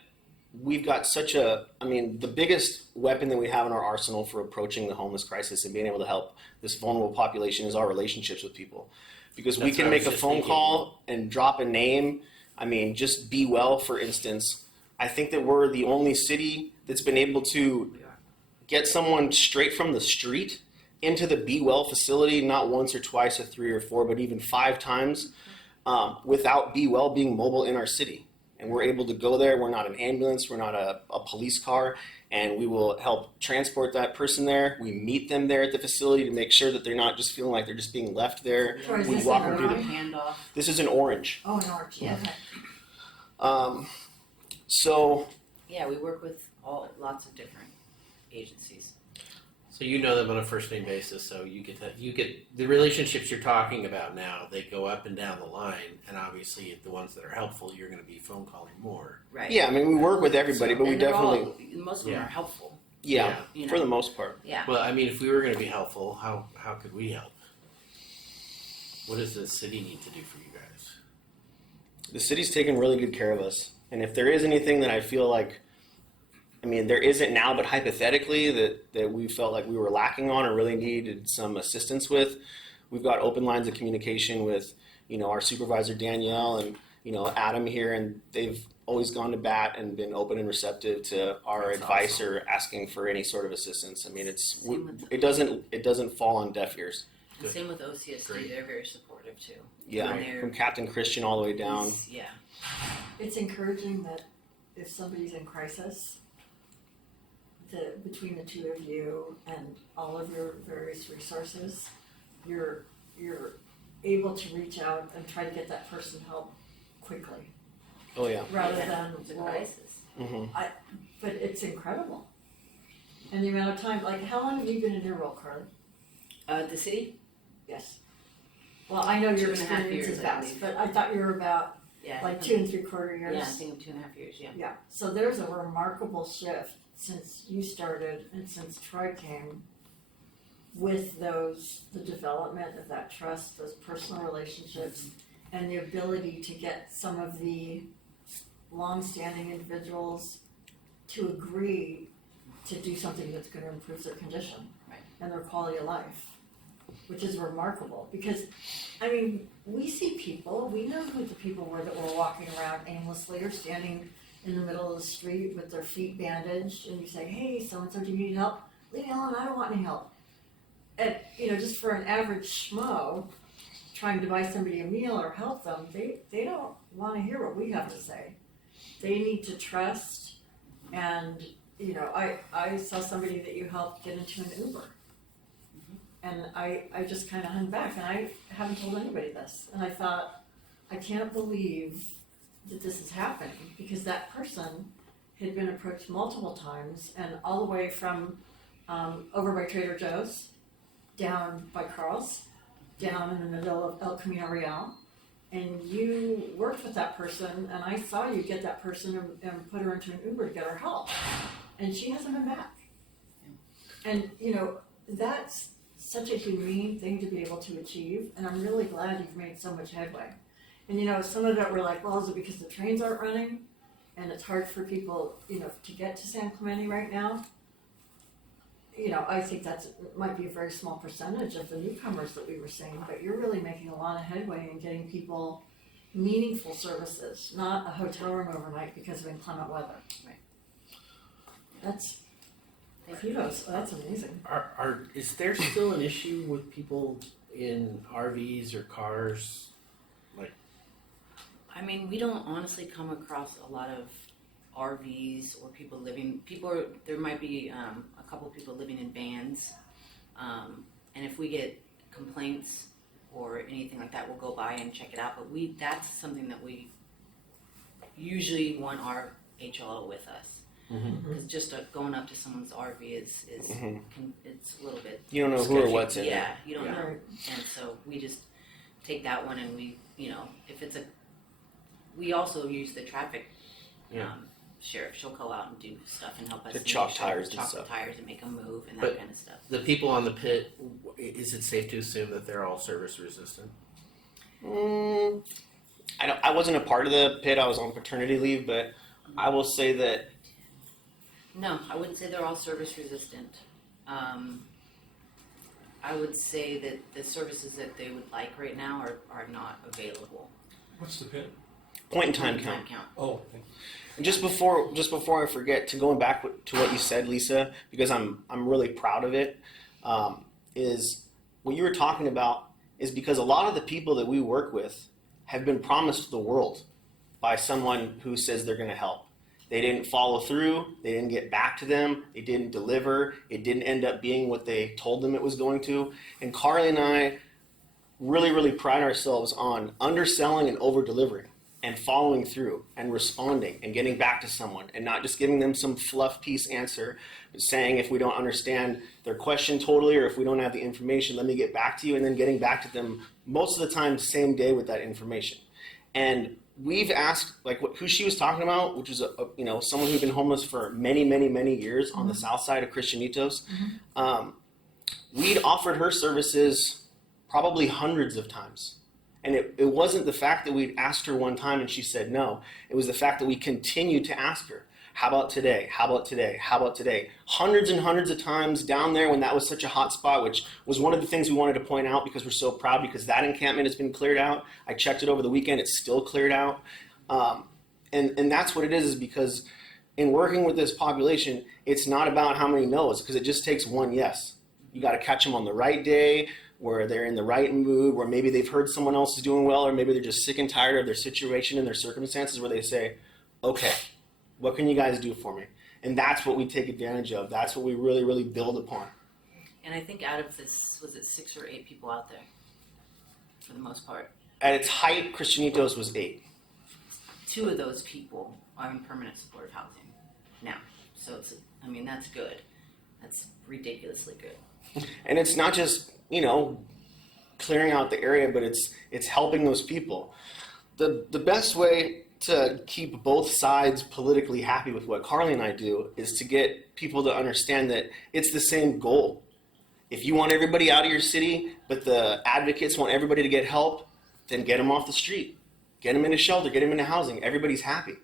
we've got the biggest weapon that we have in our arsenal for approaching the homeless crisis and being able to help this vulnerable population is our relationships with people. Because we That's can what I make was a just phone thinking. call and drop a name. I mean, just Be Well, for instance. I think that we're the only city that's been able to get someone straight from the street into the Be Well facility, not once or twice or 3 or 4, but even 5 times, without Be Well being mobile in our city. And we're able to go there. We're not an ambulance. We're not a police car. And we will help transport that person there. We meet them there at the facility to make sure that they're not just feeling like they're just being left there. Or is We this walk in them through the Orange? handoff. This is an orange. Oh, an orange, Yeah. okay. So Yeah, we work with lots of different agencies. So you know them on a first name basis, so you get the relationships you're talking about now, they go up and down the line, and obviously the ones that are helpful you're gonna be phone calling more. Right. yeah, I mean, we work with everybody, but we And they're definitely, most of them Yeah. are helpful. yeah, You for know. the most part. Yeah. Well, I mean, if we were gonna be helpful, how could we help? What does the city need to do for you guys? The city's taken really good care of us. And if there is anything that I feel like, I mean, there isn't now, but hypothetically that we felt like we were lacking on or really needed some assistance with, we've got open lines of communication with, our supervisor Danielle and, Adam here, and they've always gone to bat and been open and receptive to our That's advice awesome. or asking for any sort of assistance. I mean, Same with- it doesn't fall on deaf ears. And same with OCSD, Great. they're very supportive too. Yeah, And they're- from Captain Christian all the way down. Yeah. It's encouraging that if somebody's in crisis, between the two of you and all of your various resources, you're able to reach out and try to get that person help quickly, Oh yeah. rather Yeah. than, It's a well, crisis. hmm but it's incredible. And the amount of time, like, how long have you been in your role, Carly? The city? Yes. Well, I know your 2.5 experience years, is I vast, believe. but I thght you were about Yeah. like 2 3/4 years. Yeah, I think of 2.5 years, yeah. Yeah, so there's a remarkable shift since you started and since Troy came with the development of that trust, those personal relationships, and the ability to get some of the long-standing individuals to agree to do something that's gonna improve their condition Right. and their quality of life, which is remarkable, because, I mean, we see people, we know who the people were that were walking around aimlessly or standing in the middle of the street with their feet bandaged, and you say, hey, so-and-so, do you need help? Leave me alone, I don't want any help. And, just for an average schmo, trying to buy somebody a meal or help them, they don't wanna hear what we have to say. They need to trust, and, I saw somebody that you helped get into an Uber. And I just kinda hung back, and I haven't told anybody this, and I thought, I can't believe that this is happening, because that person had been approached multiple times, and all the way from, over by Trader Joe's, down by Carl's, down in the middle of El Camino Real, and you worked with that person, and I saw you get that person and put her into an Uber to get her help, and she hasn't been back. And, that's such a humane thing to be able to achieve, and I'm really glad you've made so much headway. And some of that we're like, well, is it because the trains aren't running and it's hard for people, to get to San Clemente right now? I think might be a very small percentage of the newcomers that we were seeing, but you're really making a lot of headway in getting people meaningful services, not a hotel room overnight because of inclement weather. Right. That's, Thank you. kudos, that's amazing. Is there still an issue with people in RVs or cars? I mean, we don't honestly come across a lot of RVs or there might be a couple of people living in vans. And if we get complaints or anything like that, we'll go by and check it out. But that's something that we usually want our HLO with us. Because just going up to someone's RV is it's a little bit. You don't know who or what's in it. Yeah, you don't know. Right. And so we just take that one, and we, if we also use the traffic sheriff. She'll go out and do stuff and help us. To and chalk make sure- tires and chalk stuff. the tires and make them move and But- that kind of stuff. The people on the pit, is it safe to assume that they're all service resistant? I wasn't a part of the pit. I was on paternity leave, but I will say that No, I wouldn't say they're all service resistant. I would say that the services that they would like right now are not available. What's the pit? point in time count. Oh, And just before I forget, to going back to what you said, Lisa, because I'm really proud of it, is what you were talking about is because a lot of the people that we work with have been promised the world by someone who says they're going to help. They didn't follow through. They didn't get back to them. They didn't deliver. It didn't end up being what they told them it was going to. And Carly and I really, really pride ourselves on underselling and over-delivering and following through and responding and getting back to someone and not just giving them some fluff piece answer, but saying if we don't understand their question totally or if we don't have the information, let me get back to you, and then getting back to them most of the time same day with that information. And we've asked, like who she was talking about, which is someone who'd been homeless for many, many, many years on the south side of Christianitos. We'd offered her services probably hundreds of times. And it wasn't the fact that we'd asked her one time and she said no. It was the fact that we continued to ask her, how about today? How about today? How about today? Hundreds and hundreds of times down there when that was such a hot spot, which was one of the things we wanted to point out because we're so proud because that encampment has been cleared out. I checked it over the weekend. It's still cleared out. And that's what it is because in working with this population, it's not about how many no's because it just takes one yes. You got to catch them on the right day, where they're in the right mood, where maybe they've heard someone else is doing well, or maybe they're just sick and tired of their situation and their circumstances, where they say, okay, what can you guys do for me? And that's what we take advantage of. That's what we really, really build upon. And I think out of this, was it 6 or 8 people out there for the most part? At its height, Christianitos was 8. 2 of those people are in permanent supportive housing now. So that's good. That's ridiculously good. And it's not just, clearing out the area, but it's helping those people. The best way to keep both sides politically happy with what Carly and I do is to get people to understand that it's the same goal. If you want everybody out of your city, but the advocates want everybody to get help, then get them off the street. Get them into shelter, get them into housing. Everybody's happy,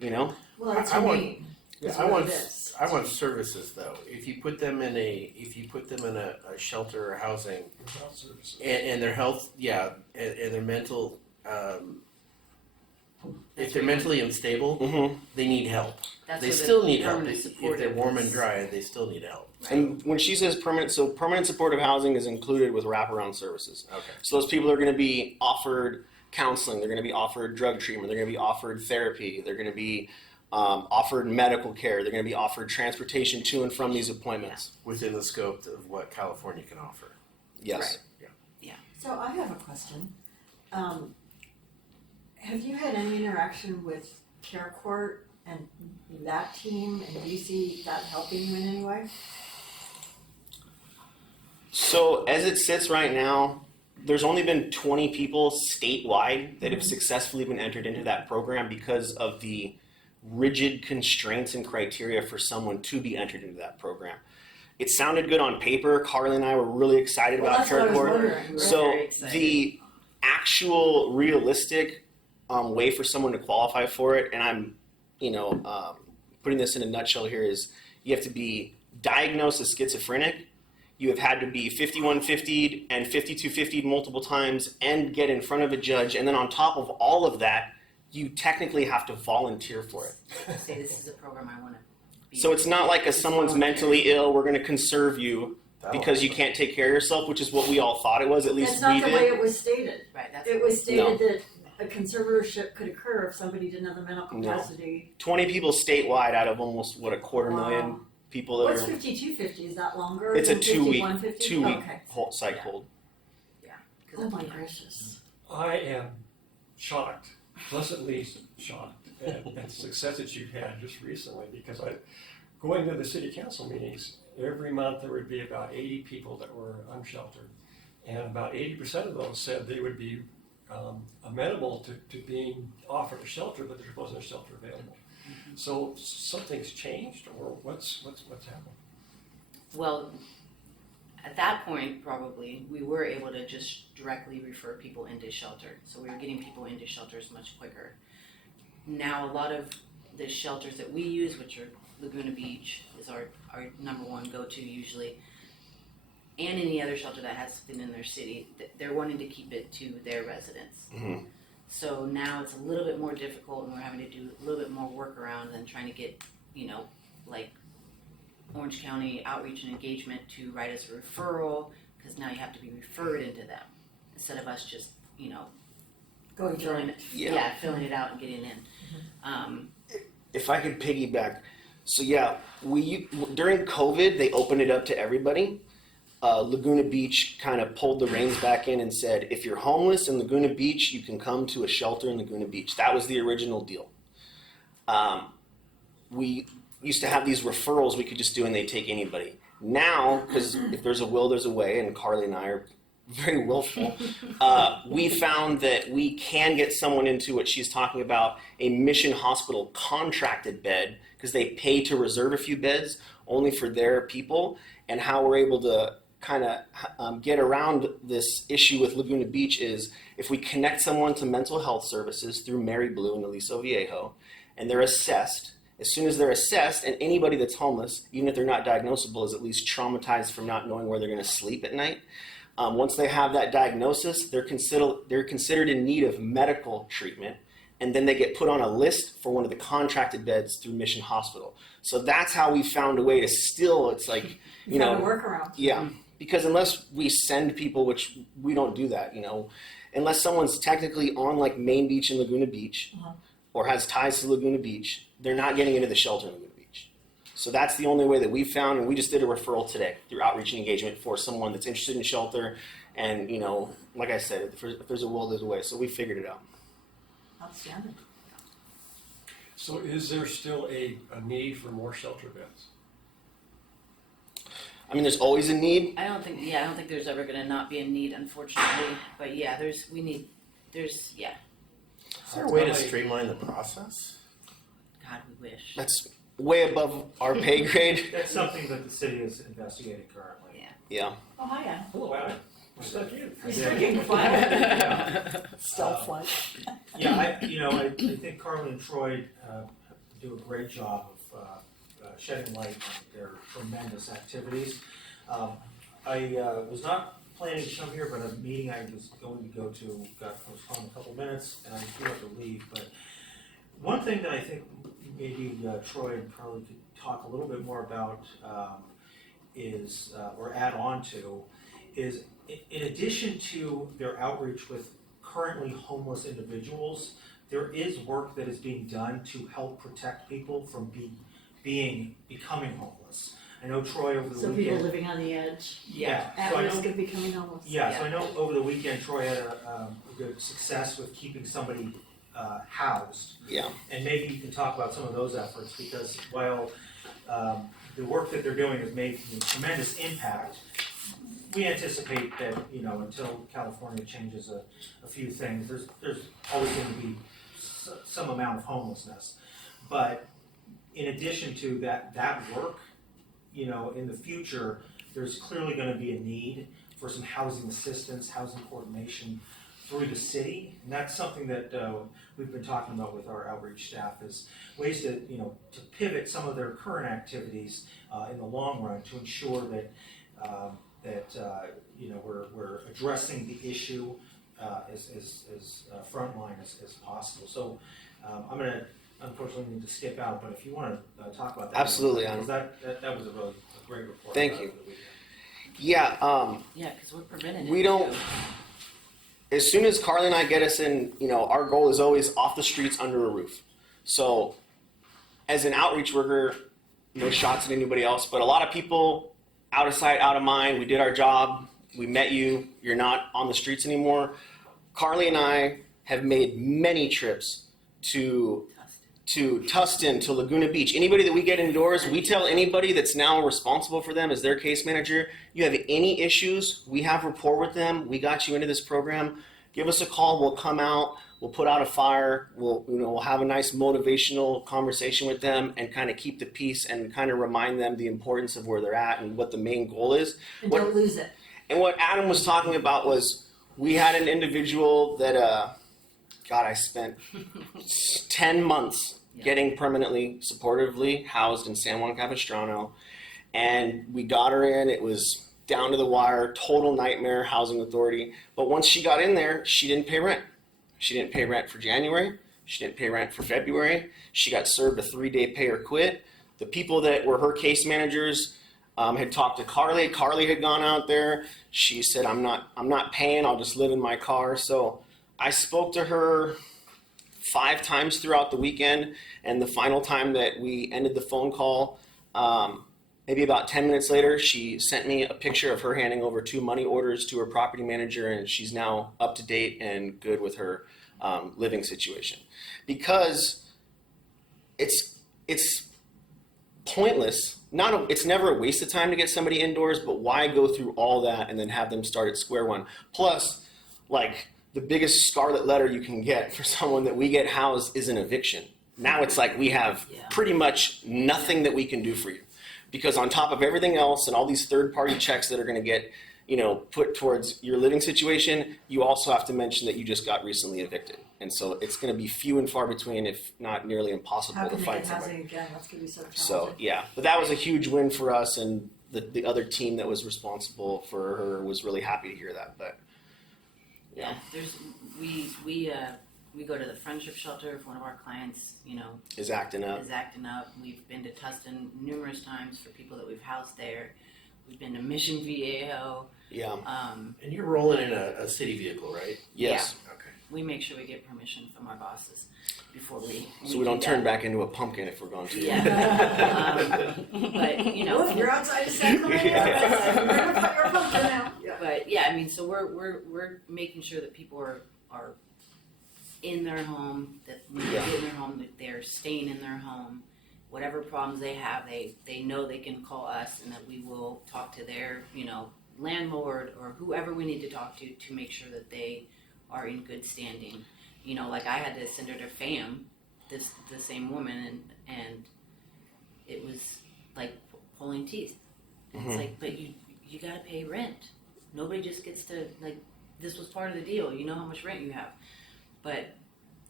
Well, it's I want- humane. Yeah, is I what want it is. I want services though. If you put them in a shelter or housing Without services. and their health, and their mental, if they're mentally unstable, Mm-hmm. they need help. That's They where the still need help. permanent If supportive they're warm and is. dry, they still need help. And when she says permanent supportive housing is included with wraparound services. Okay. So those people are going to be offered counseling, they're going to be offered drug treatment, they're going to be offered therapy, they're going to be offered medical care, they're going to be offered transportation to and from these appointments. Within the scope of what California can offer. Yes. So I have a question. Have you had any interaction with CareCourt and that team, and do you see that helping you in any way? So as it sits right now, there's only been 20 people statewide that have successfully been entered into that program because of the rigid constraints and criteria for someone to be entered into that program. It sounded good on paper. Carly and I were really excited Well, about that's what I was CareCourt. wondering. We're So very excited. the actual realistic way for someone to qualify for it, and I'm, putting this in a nutshell here, is you have to be diagnosed as schizophrenic. You have had to be 5150'd and 5250'd multiple times and get in front of a judge. And then on top of all of that, you technically have to volunteer for it. Say this is a program I want to be. So it's not like someone's mentally ill, we're going to conserve you because you can't take care of yourself, which is what we all thought it was, at least That's we not the way did. it was stated. Right, that's It was No. stated that a conservatorship could occur if somebody didn't have the mental No. capacity. 20 people statewide out of almost, a quarter million Wow. people that What's are. 5250? Is that longer? It's a than 2 week, 5150? 2 week Okay. psych hold. Oh my gracious. I am shocked, pleasantly shocked at the success that you've had just recently, because going to the city council meetings, every month there would be about 80 people that were unsheltered. And about 80% of those said they would be amenable to being offered a shelter, but there wasn't a shelter available. So something's changed, or what's happened? Well, at that point, probably, we were able to just directly refer people into shelter. So we were getting people into shelters much quicker. Now, a lot of the shelters that we use, which are Laguna Beach, is our number one go-to usually, and any other shelter that has something in their city, they're wanting to keep it to their residents. Mhm. So now it's a little bit more difficult, and we're having to do a little bit more workaround than trying to get, like Orange County Outreach and Engagement to write us a referral, because now you have to be referred into them instead of us just, Going through filling it. it, filling it out and getting in. If I could piggyback, so yeah, during COVID they opened it up to everybody. Laguna Beach kind of pulled the reins back in and said, if you're homeless in Laguna Beach, you can come to a shelter in Laguna Beach. That was the original deal. We used to have these referrals we could just do and they'd take anybody. Now, because if there's a will, there's a way, and Carly and I are very willful, we found that we can get someone into what she's talking about, a Mission Hospital contracted bed, because they pay to reserve a few beds only for their people, and how we're able to kind of get around this issue with Laguna Beach is if we connect someone to mental health services through Mary Blue and Aliso Viejo, and they're assessed. As soon as they're assessed, and anybody that's homeless, even if they're not diagnosable, is at least traumatized from not knowing where they're going to sleep at night. Once they have that diagnosis, they're considered in need of medical treatment, and then they get put on a list for one of the contracted beds through Mission Hospital. So that's how we found a way to still, it's like, You found a workaround. yeah, because unless we send people, which we don't do that, unless someone's technically on like Main Beach and Laguna Beach, or has ties to Laguna Beach, they're not getting into the shelter in Laguna Beach. So that's the only way that we found, and we just did a referral today through Outreach and Engagement for someone that's interested in shelter, and like I said, if there's a will, there's a way. So we figured it out. Outstanding. So is there still a need for more shelter beds? I mean, there's always a need. I don't think there's ever gonna not be a need, unfortunately, but yeah, Is there a way to streamline the process? God, we wish. That's way above our pay grade. That's something that the city is investigating currently. Yeah. Oh, hi, Adam. Hello, Adam. What's up, you? He's drinking the fire. Stealth like. Yeah, I think Carly and Troy do a great job of shedding light on their tremendous activities. I was not planning to come here, but a meeting I was going to go to got postponed a couple minutes, and I do have to leave. But one thing that I think maybe Troy and Carly could talk a little bit more about is, or add on to, is in addition to their outreach with currently homeless individuals, there is work that is being done to help protect people from becoming homeless. I know Troy over the So weekend. people living on the edge, Yeah. at So I risk know, of becoming homeless. yeah, so I know over the weekend Troy had a good success with keeping somebody housed. Yeah. And maybe you can talk about some of those efforts, because while the work that they're doing has made a tremendous impact, we anticipate that, until California changes a few things, there's always going to be some amount of homelessness. But in addition to that work, in the future, there's clearly going to be a need for some housing assistance, housing coordination through the city. And that's something that we've been talking about with our outreach staff, is ways to pivot some of their current activities in the long run to ensure that we're addressing the issue as frontline as possible. So I'm going to unfortunately need to skip out, but if you want to talk about that. Absolutely, because that was a great report. Thank you. Yeah. Yeah, because we're preventing it. We don't. too. As soon as Carly and I get us in, our goal is always off the streets, under a roof. So, as an outreach worker, no shots at anybody else, but a lot of people, out of sight, out of mind. We did our job. We met you. You're not on the streets anymore. Carly and I have made many trips to Tustin, to Laguna Beach. Anybody that we get indoors, we tell anybody that's now responsible for them as their case manager, you have any issues, we have rapport with them, we got you into this program, give us a call, we'll come out, we'll put out a fire, we'll have a nice motivational conversation with them and kind of keep the peace and kind of remind them the importance of where they're at and what the main goal is. And don't lose it. And what Adam was talking about was, we had an individual that, I spent 10 months getting permanently, supportively housed in San Juan Capistrano, and we got her in. It was down to the wire, total nightmare, housing authority. But once she got in there, she didn't pay rent. She didn't pay rent for January. She didn't pay rent for February. She got served a 3-day pay or quit. The people that were her case managers had talked to Carly. Carly had gone out there. She said, I'm not paying. I'll just live in my car. So I spoke to her 5 times throughout the weekend, and the final time that we ended the phone call, maybe about 10 minutes later, she sent me a picture of her handing over 2 money orders to her property manager, and she's now up to date and good with her living situation. Because it's pointless. It's never a waste of time to get somebody indoors, but why go through all that and then have them start at square one? Plus, the biggest scarlet letter you can get for someone that we get housed is an eviction. Now it's like we have pretty much nothing that we can do for you. Because on top of everything else and all these third-party checks that are going to get, put towards your living situation, you also have to mention that you just got recently evicted. And so it's going to be few and far between, if not nearly impossible, How to can they find get somebody. housing again? That's going to be so challenging. So, yeah. But that was a huge win for us, and the other team that was responsible for her was really happy to hear that. But Yeah, we go to the Friendship Shelter if one of our clients, is acting up. is acting up. We've been to Tustin numerous times for people that we've housed there. We've been to Mission Viejo. Yeah. And you're rolling in a city vehicle, right? Yes. Okay. We make sure we get permission from our bosses before we. So we don't turn back into a pumpkin if we're going to. Yeah. But Well, if you're outside of San Clemente, we're going to put your pumpkin out. Yeah. But yeah, I mean, so we're making sure that people are in their home, that when they get in their home, that they're staying in their home, whatever problems they have, they know they can call us and that we will talk to their, landlord or whoever we need to talk to make sure that they are in good standing. Like I had to send her to FAM, the same woman, and it was like pulling teeth. It's like, but you gotta pay rent. Nobody just gets to, like, this was part of the deal. You know how much rent you have. But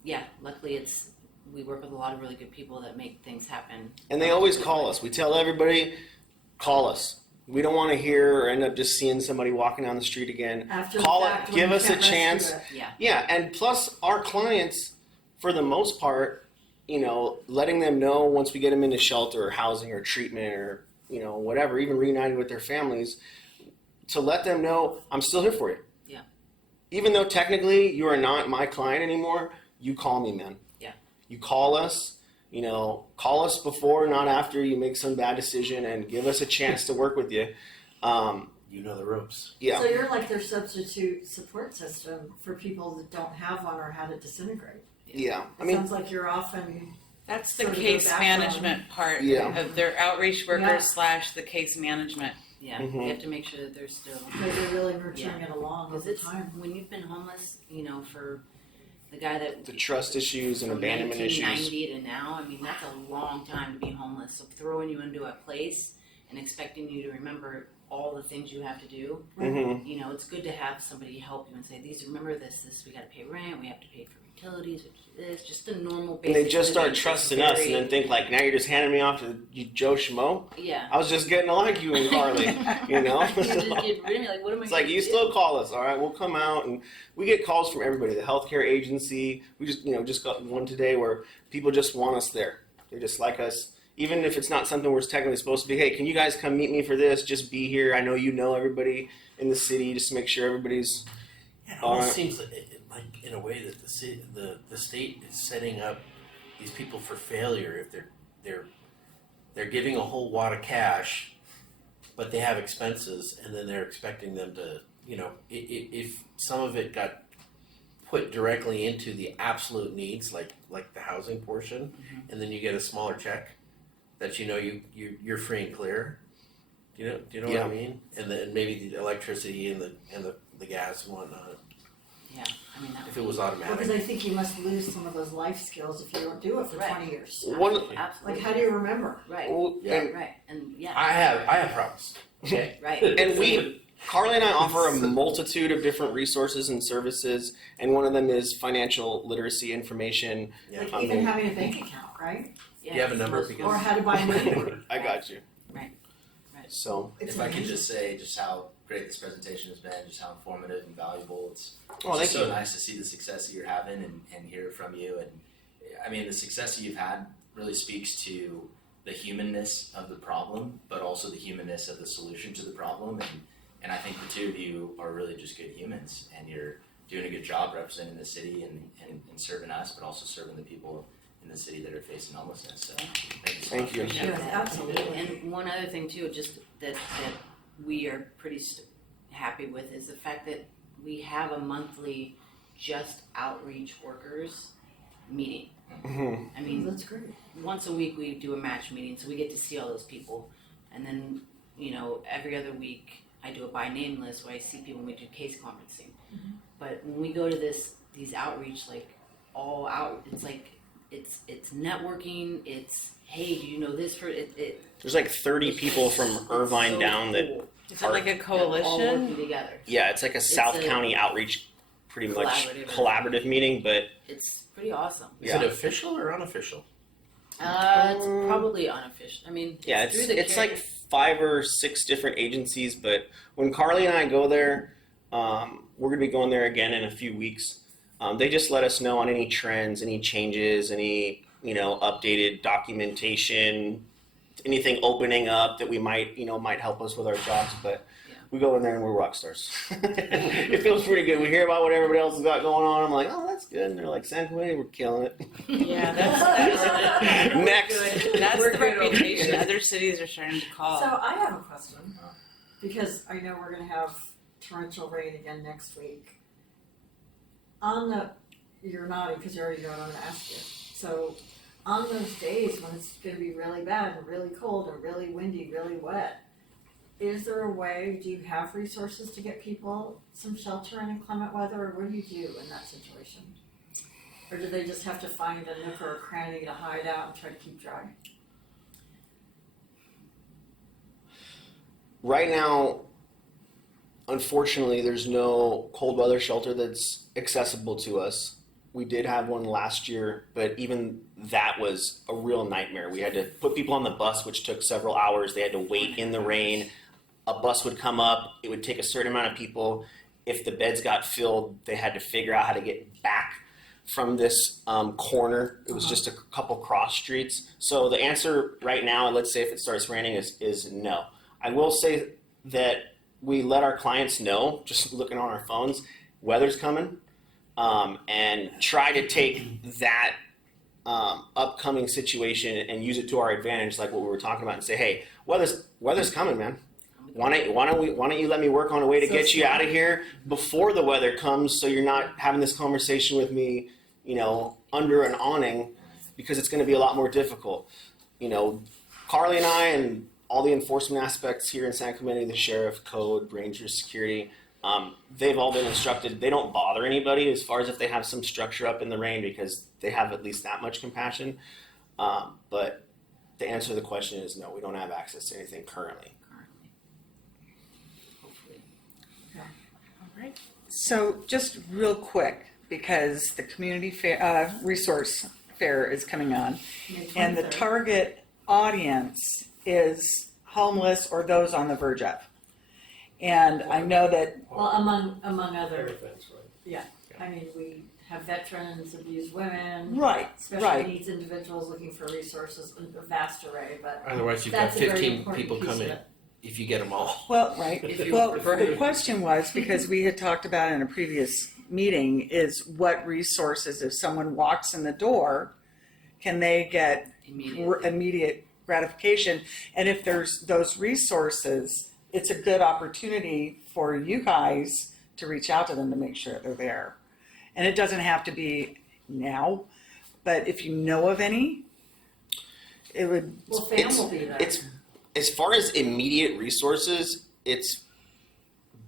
yeah, luckily we work with a lot of really good people that make things happen. And they always call us. We tell everybody, call us. We don't want to hear or end up just seeing somebody walking down the street again. After the Call fact, it, when give you us a can't rescue chance. it. Yeah. Yeah, and plus our clients, for the most part, letting them know once we get them into shelter or housing or treatment or, whatever, even reunited with their families, to let them know, I'm still here for you. Yeah. Even though technically you are not my client anymore, you call me, man. Yeah. You call us. Call us before, not after you make some bad decision, and give us a chance to work with you. You know the ropes. Yeah. So you're like their substitute support system for people that don't have one or had it disintegrate. Yeah. It sounds like you're often. That's the Sort of case the backbone. management part Yeah. of their outreach workers Yeah. / the case management. Yeah, Mhm. you have to make sure that they're still. Because they're really nurturing it along Because over it's time. when you've been homeless, for the guy that the trust issues and from abandonment issues. 1990 to now, I mean that's a long time to be homeless. So throwing you into a place and expecting you to remember all the things you have to do, Mm-hmm. it's good to have somebody help you and say, remember this, we got to pay rent, we have to pay for utilities, this, just the normal basic. And they just start living is trusting us, and very- then think like, now you're just handing me off to you, Joe Schmo. Yeah. I was just getting to like you and Carly, You just get rid of me, like, what am I It's gonna like, you do? still call us, all right? We'll come out, and we get calls from everybody. The healthcare agency, we just got one today where people just want us there. They just like us, even if it's not something we're technically supposed to be. Hey, can you guys come meet me for this? Just be here. I know you know everybody in the city. Just to make sure everybody's. It almost seems like in a way that the state is setting up these people for failure if they're giving a whole wad of cash, but they have expenses, and then they're expecting them to, if some of it got put directly into the absolute needs, like the housing portion, and then you get a smaller check that you're free and clear. Do you know what I mean? And then maybe the electricity and the gas and whatnot. Yeah, I mean that. If it was Because automatic. I think you must lose some of those life skills if you don't do it for Right. 20 years. One, Absolutely. Like, how do you remember? Right. well, and, Right. And yeah. I have problems. Okay. Right. and Carly and I offer a multitude of different resources and services, and one of them is financial literacy information. Yeah. Like, I even mean- having a bank account, right? Yeah, Do you have a it's number? most- Because Or how to buy a money. I got you. Right. Right. So, It's If I could amazing. just say just how great this presentation has been, just how informative and valuable. It's oh, thank just so you. nice to see the success that you're having and hear from you. And I mean, the success that you've had really speaks to the humanness of the problem, but also the humanness of the solution to the problem. And I think the two of you are really just good humans, and you're doing a good job representing the city and serving us, but also serving the people in the city that are facing homelessness. So thank you so Thank much. you. Appreciate Yes, that. absolutely. And one other thing too, just that we are pretty happy with is the fact that we have a monthly just outreach workers meeting. Mhm. I mean, That's great. once a week we do a match meeting, so we get to see all those people, and then every other week I do a by name list where I see people when we do case conferencing. But when we go to these outreach, like all out, it's like it's networking. It's hey, do you know this for it? There's like 30 people from Irvine so down that. cool. Is it like a They're all coalition? working together. Yeah, it's like a South a County outreach, pretty much collaborative. collaborative meeting, but It's pretty awesome. is Yeah. it official or unofficial? It's probably unofficial. I mean, yeah, through the it's like carrier. 5 or 6 different agencies. But when Carly and I go there, we're gonna be going there again in a few weeks. They just let us know on any trends, any changes, any updated documentation, anything opening up that we might help us with our jobs. But Yeah. we go in there and we're rock stars. It feels pretty good. We hear about what everybody else has got going on. I'm like, oh, that's good. And they're like, San Quentin, we're killing it. Yeah, that's Next. that's We're the good over reputation here. other cities are starting to call. So I have a question, because I know we're gonna have torrential rain again next week. You're nodding because you already know what I'm gonna ask you. So on those days when it's gonna be really bad and really cold and really windy, really wet, is there a way, do you have resources to get people some shelter in inclement weather, or what do you do in that situation? Or do they just have to find a nook or a cranny to hide out and try to keep dry? Right now, unfortunately, there's no cold weather shelter that's accessible to us. We did have one last year, but even that was a real nightmare. We had to put people on the bus, which took several hours. They had to wait in the rain. A bus would come up. It would take a certain amount of people. If the beds got filled, they had to figure out how to get back from this corner. It was just a couple cross streets. So the answer right now, let's say if it starts raining, is no. I will say that we let our clients know, just looking on our phones, weather's coming, and try to take that upcoming situation and use it to our advantage, like what we were talking about, and say, hey, weather's coming, man. Why don't you let me work on a way to get you out of here before the weather comes, so you're not having this conversation with me, under an awning, because it's going to be a lot more difficult. Carly and I and all the enforcement aspects here in San Clemente, the sheriff, code, rangers, security, they've all been instructed. They don't bother anybody as far as if they have some structure up in the rain, because they have at least that much compassion. But the answer to the question is no, we don't have access to anything currently. Hopefully. So just real quick, because the community fair, resource fair is coming on, May and the 23rd. target audience is homeless or those on the verge of. And I know that, Well, among other, Everything's right. I mean, we have veterans, abused women, right, special right. needs individuals looking for resources, a vast array, but Otherwise, you've got that's a very 15 important people piece of coming it. if you get them all. Well, right. If you Well, prefer- the question was, because we had talked about in a previous meeting, is what resources, if someone walks in the door, can they get Immediately. immediate gratification? And if there's those resources, it's a good opportunity for you guys to reach out to them to make sure they're there. And it doesn't have to be now, but if you know of any, it would, Well, FAM will be there. It's as far as immediate resources, it's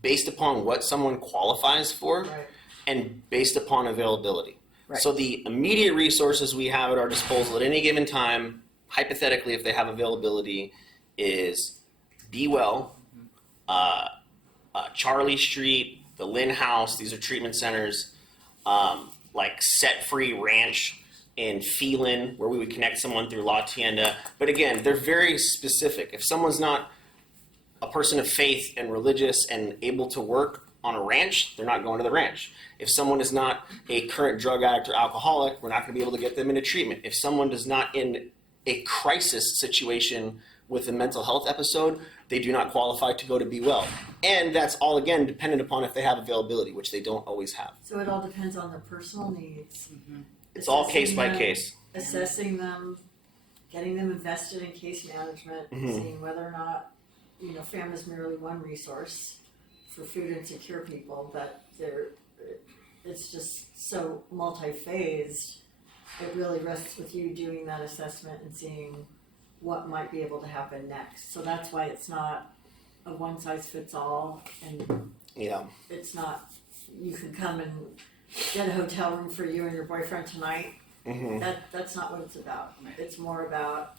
based upon what someone qualifies for Right. and based upon availability. Right. So the immediate resources we have at our disposal at any given time, hypothetically, if they have availability, is Be Well, Charlie Street, the Lynn House. These are treatment centers. Like Set Free Ranch in Phelan, where we would connect someone through La Tienda. But again, they're very specific. If someone's not a person of faith and religious and able to work on a ranch, they're not going to the ranch. If someone is not a current drug addict or alcoholic, we're not going to be able to get them into treatment. If someone is not in a crisis situation with a mental health episode, they do not qualify to go to Be Well. And that's all, again, dependent upon if they have availability, which they don't always have. So it all depends on their personal needs. It's all Assessing case by them, case. Assessing them, getting them invested in case management, Mhm. seeing whether or not, FAM is merely one resource for food insecure people, but it's just so multi-phased. It really rests with you doing that assessment and seeing what might be able to happen next. So that's why it's not a one size fits all, and Yeah. it's not, you can come and get a hotel room for you and your boyfriend tonight. hmm That's not what it's about. It's more about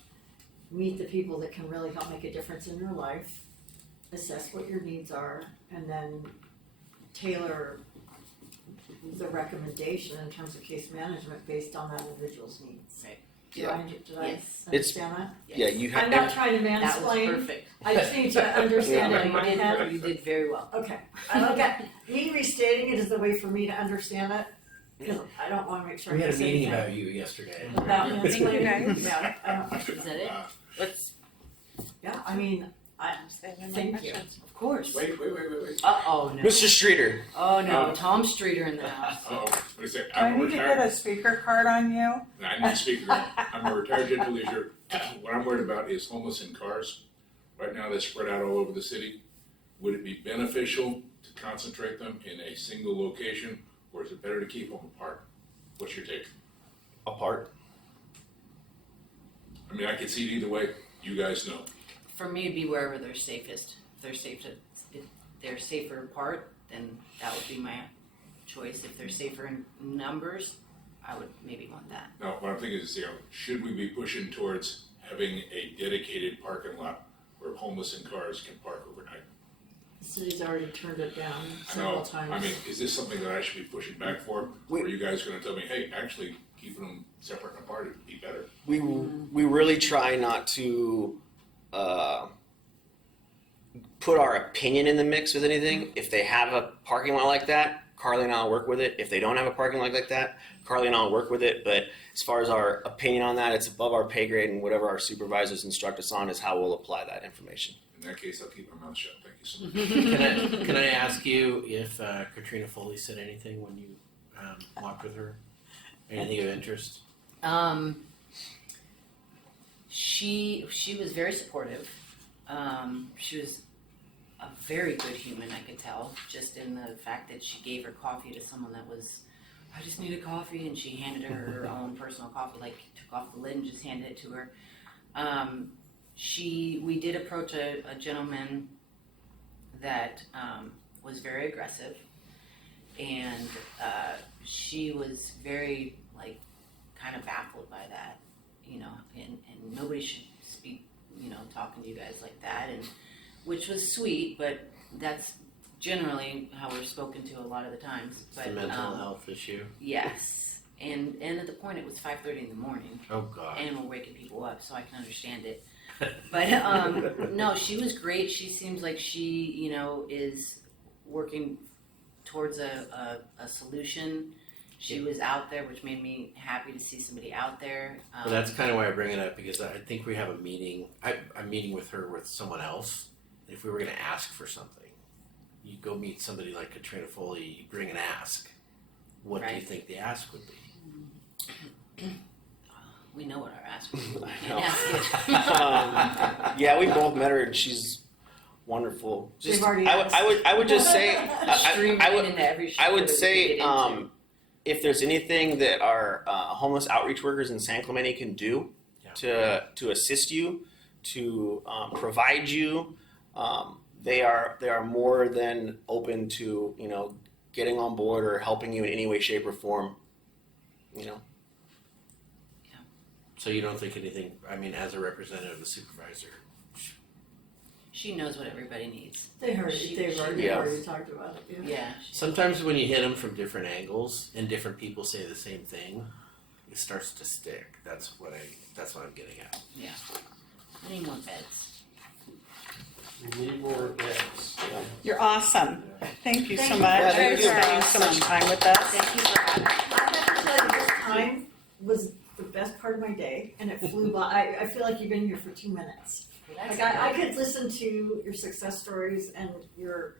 meet the people that can really help make a difference in your life, assess what your needs are, and then tailor the recommendation in terms of case management based on that individual's needs. Right. Did I Yes. understand that? Yeah, you have. I'm not trying to That was mansplain, perfect. I just need to understand it in my You head. did, you did very well. Okay, me restating it is the way for me to understand it, because I don't wanna make sure. We had I a say meeting anything about you yesterday. About mansplaining, guys. yeah, I don't, Is that it? Let's, yeah, I mean, thank you. of course. Wait. Uh-oh, no. Mr. Streeter. Oh, no, Tom Streeter in the house. Oh, what is it? Do I I'm a need to get retired. a speaker card on you? I need to speak. I'm a retired dental leisure. What I'm worried about is homeless in cars. Right now, they're spread out all over the city. Would it be beneficial to concentrate them in a single location, or is it better to keep them apart? What's your take? Apart. I mean, I could see it either way, you guys know. For me, it'd be wherever they're safest. If they're safer apart, then that would be my choice. If they're safer in numbers, I would maybe want that. Now, what I'm thinking is, should we be pushing towards having a dedicated parking lot where homeless and cars can park overnight? The city's already turned it down I several know, times. I mean, is this something that I should be pushing back for? Or are you guys gonna tell me, hey, actually, keeping them separate and apart would be better? We really try not to put our opinion in the mix with anything. If they have a parking lot like that, Carly and I will work with it. If they don't have a parking lot like that, Carly and I will work with it. But as far as our opinion on that, it's above our pay grade, and whatever our supervisors instruct us on is how we'll apply that information. In that case, I'll keep my mouth shut. Thank you so much. Can I ask you if Katrina Foley said anything when you walked with her? Anything of interest? She was very supportive. She was a very good human, I could tell, just in the fact that she gave her coffee to someone that was, I just need a coffee, and she handed her her own personal coffee, like took off the lid and just handed it to her. We did approach a gentleman that was very aggressive, and she was very kind of baffled by that, and nobody should speak, talking to you guys like that, and which was sweet, but that's generally how we're spoken to a lot of the times. It's a mental health issue. Yes, and at the point it was 5:30 in the morning, Oh God. and we're waking people up, so I can understand it. But no, she was great. She seems like she, is working towards a solution. She was out there, which made me happy to see somebody out there. Well, that's kind of why I bring it up, because I think we have a meeting. I'm meeting with her with someone else. If we were going to ask for something, you go meet somebody like Katrina Foley, you bring an ask. What do you Right. think the ask would be? We know what our ask was. We I can't ask it. Yeah, we both met her, and she's wonderful. They've already I would just say, Streamlined into every I show would that we say, could get into. if there's anything that our homeless outreach workers in San Clemente can do to assist you, to provide you, they are more than open to getting on board or helping you in any way, shape, or form. So you don't think anything? I mean, as a representative, the supervisor. She knows what everybody needs. They've already Yeah. talked about it, yeah. Yeah. Sometimes when you hit them from different angles and different people say the same thing, it starts to stick. That's what I'm getting at. I need more beds. We need more beds. You're awesome. Thank you so Thank much you. for Thank you. spending so much time with us. Thank you for having me. I have to tell you, this time was the best part of my day, and it flew by. I feel like you've been here for 2 minutes. Like I could listen to your success stories, and your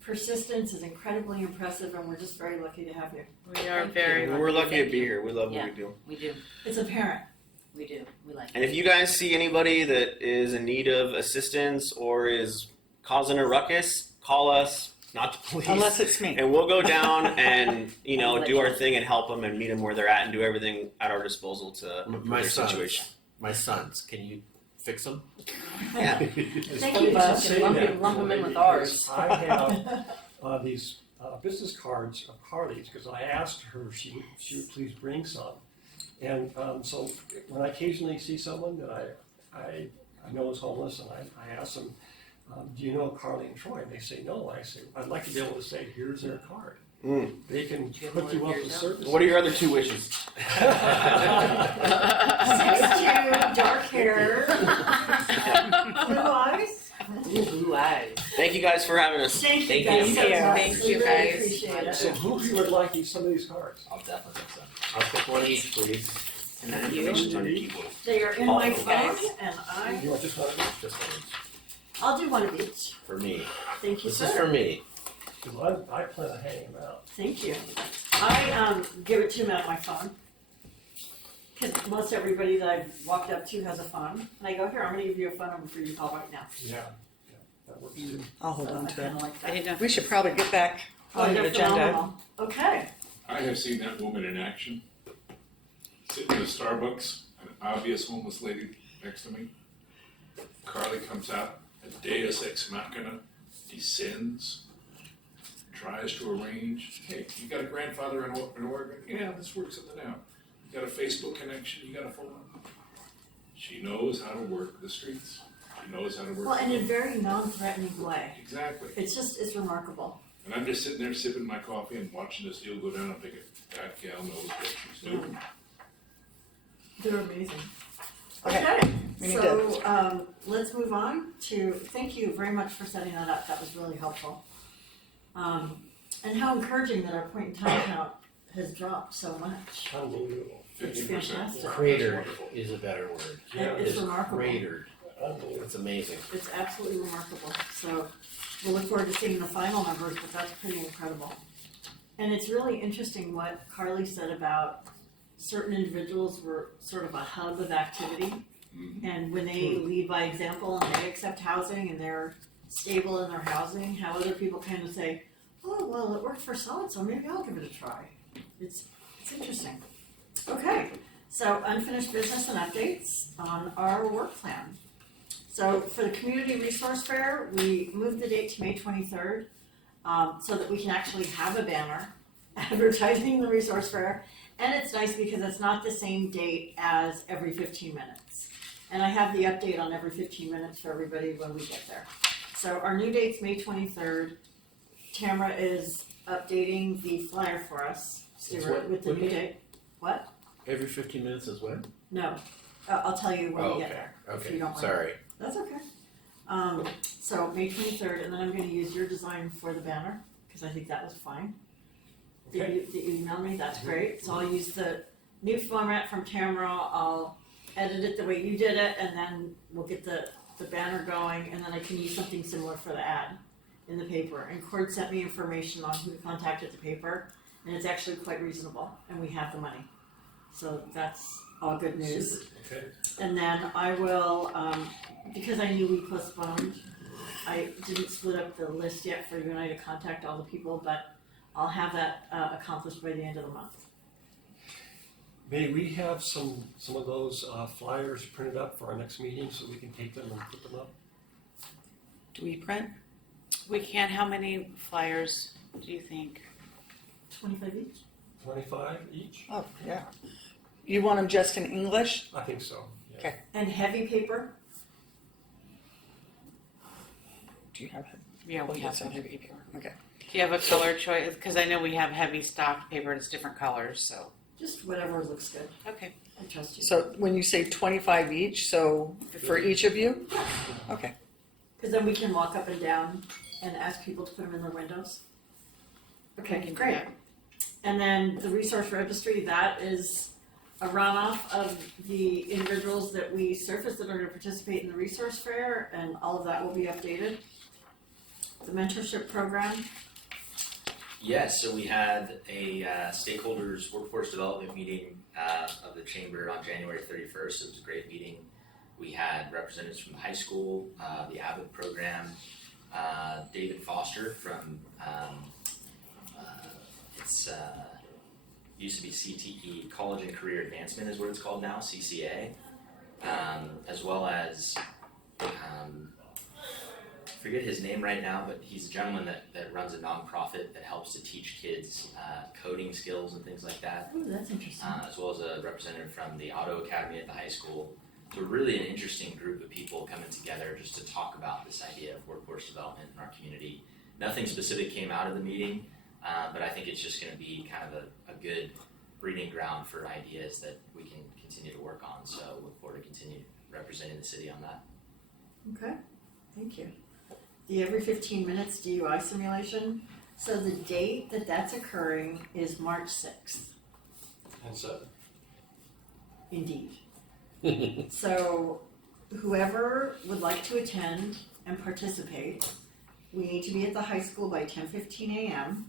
persistence is incredibly impressive, and we're just very lucky to have you. We are very We're lucky to Thank be you. here. We love Yeah. what we do. We do. It's apparent. We do. We like And it. if you guys see anybody that is in need of assistance or is causing a ruckus, call us, not the police. Unless it's me. And we'll go down and Let do you our know. thing and help them and meet them where they're at and do everything at our disposal to improve My their sons. situation. My sons, can you fix them? Yeah. It's Thank funny you, you Bob. should say Lump that, it- lump 'em in with because ours. I have these business cards of Carly's, because I asked her if she would please bring some. And so when I occasionally see someone that I know is homeless, and I ask them, do you know Carly and Troy? And they say no. I say, I'd like to be able to say, here's their card. Mm. They can Get hook one you of up yours with out. services. What are your other two wishes? 6'2", dark hair, blue eyes. Blue eyes. Thank you guys for having us. Thank you Thank guys you. so much. Thank We you, really guys. appreciate it. So who would like some of these cards? I'll definitely fix that. I'll pick one each, please. Thank you. Information's on your keyboard. They are in All my of phone, guys. and You want just one of these? Just one I'll do one of each. for me. Thank you, This sir. is for me. 'Cause I plan on hanging them out. Thank you. I give it to him at my phone. Because most everybody that I've walked up to has a phone. And I go, here, I'm going to give you a phone number for you to call right now. Yeah, that works too. I'll hold So on I to it. kinda like that. We should probably get back Oh, on the they're agenda. phenomenal. Okay. I have seen that woman in action, sitting in a Starbucks, an obvious homeless lady, next to me. Carly comes out, a deus ex machina, descends, tries to arrange, hey, you got a grandfather in Oregon? Yeah, let's work something out. You got a Facebook connection, you got a phone number. She knows how to work the streets. She knows how to work. Well, in a very non-threatening way. Exactly. It's remarkable. And I'm just sitting there sipping my coffee and watching this deal go down. I'm thinking, that gal knows what she's doing. They're amazing. Okay, we need So, let's move on to, thank you very much for setting that up, that was really helpful. And how encouraging that our point in time count has dropped so much. Unbelievable. It's 50%. fantastic. Cratered is a better word. Yeah, It's remarkable. Cratered. Unbelievable. It's amazing. It's absolutely remarkable. So we'll look forward to seeing the final numbers, but that's pretty incredible. And it's really interesting what Carly said about certain individuals were sort of a hub of activity. Mhm. And when they lead by example and they accept housing and they're stable in their housing, how other people kind of say, oh, well, it worked for so-and-so, maybe I'll give it a try. It's interesting. Okay, so unfinished business and updates on our work plan. So for the Community Resource Fair, we moved the date to May 23rd so that we can actually have a banner advertising the Resource Fair. And it's nice because it's not the same date as every 15 minutes. And I have the update on every 15 minutes for everybody when we get there. So our new date's May 23rd. Tamara is updating the flyer for us, Stuart, what- with the what new date? date. What? Every 15 minutes is what? No, I'll tell you when Oh, we get okay. there. If Okay, you don't mind. sorry. That's okay. So May 23rd, and then I'm gonna use your design for the banner, because I think that was fine. Okay. Did you email me? That's great. So I'll use the new format from Tamara, I'll edit it the way you did it, and then we'll get the banner going, and then I can use something similar for the ad in the paper. And Cord sent me information on who to contact at the paper, and it's actually quite reasonable, and we have the money. So that's all good news. Okay. And then I will, because I knew we postponed, I didn't split up the list yet for you and I to contact all the people, but I'll have that accomplished by the end of the month. May we have some of those flyers printed up for our next meeting so we can take them and put them up? Do we print? We can. How many flyers do you think? 25 each? 25 each? Oh, yeah. You want them just in English? I think so. Yeah. Okay. And heavy paper? Do you have it? Yeah, we Oh, have some some heavy paper. Okay. Do you have a color choice? Because I know we have heavy stocked paper and it's different colors, so. Just whatever looks good. Okay. I trust you. So when you say 25 each, so for each of you? Okay. Because then we can walk up and down and ask people to put them in their windows. I Okay, can do great. that. And then the resource registry, that is a runoff of the individuals that we surfaced that are going to participate in the resource fair, and all of that will be updated. The mentorship program, Yes, so we had a stakeholders workforce development meeting of the chamber on January 31st. It was a great meeting. We had representatives from the high school, the Avid program, David Foster from used to be CTE, College and Career Advancement is what it's called now, CCA, as well as forget his name right now, but he's a gentleman that runs a nonprofit that helps to teach kids coding skills and things like that, oh, that's interesting. as well as a representative from the Auto Academy at the high school. So really an interesting group of people coming together just to talk about this idea of workforce development in our community. Nothing specific came out of the meeting, but I think it's just going to be kind of a good breeding ground for ideas that we can continue to work on. So look forward to continue representing the city on that. Okay, thank you. The every 15 minutes DUI simulation, so the date that that's occurring is March 6th, And so, indeed. So whoever would like to attend and participate, we need to be at the high school by 10:15 a.m.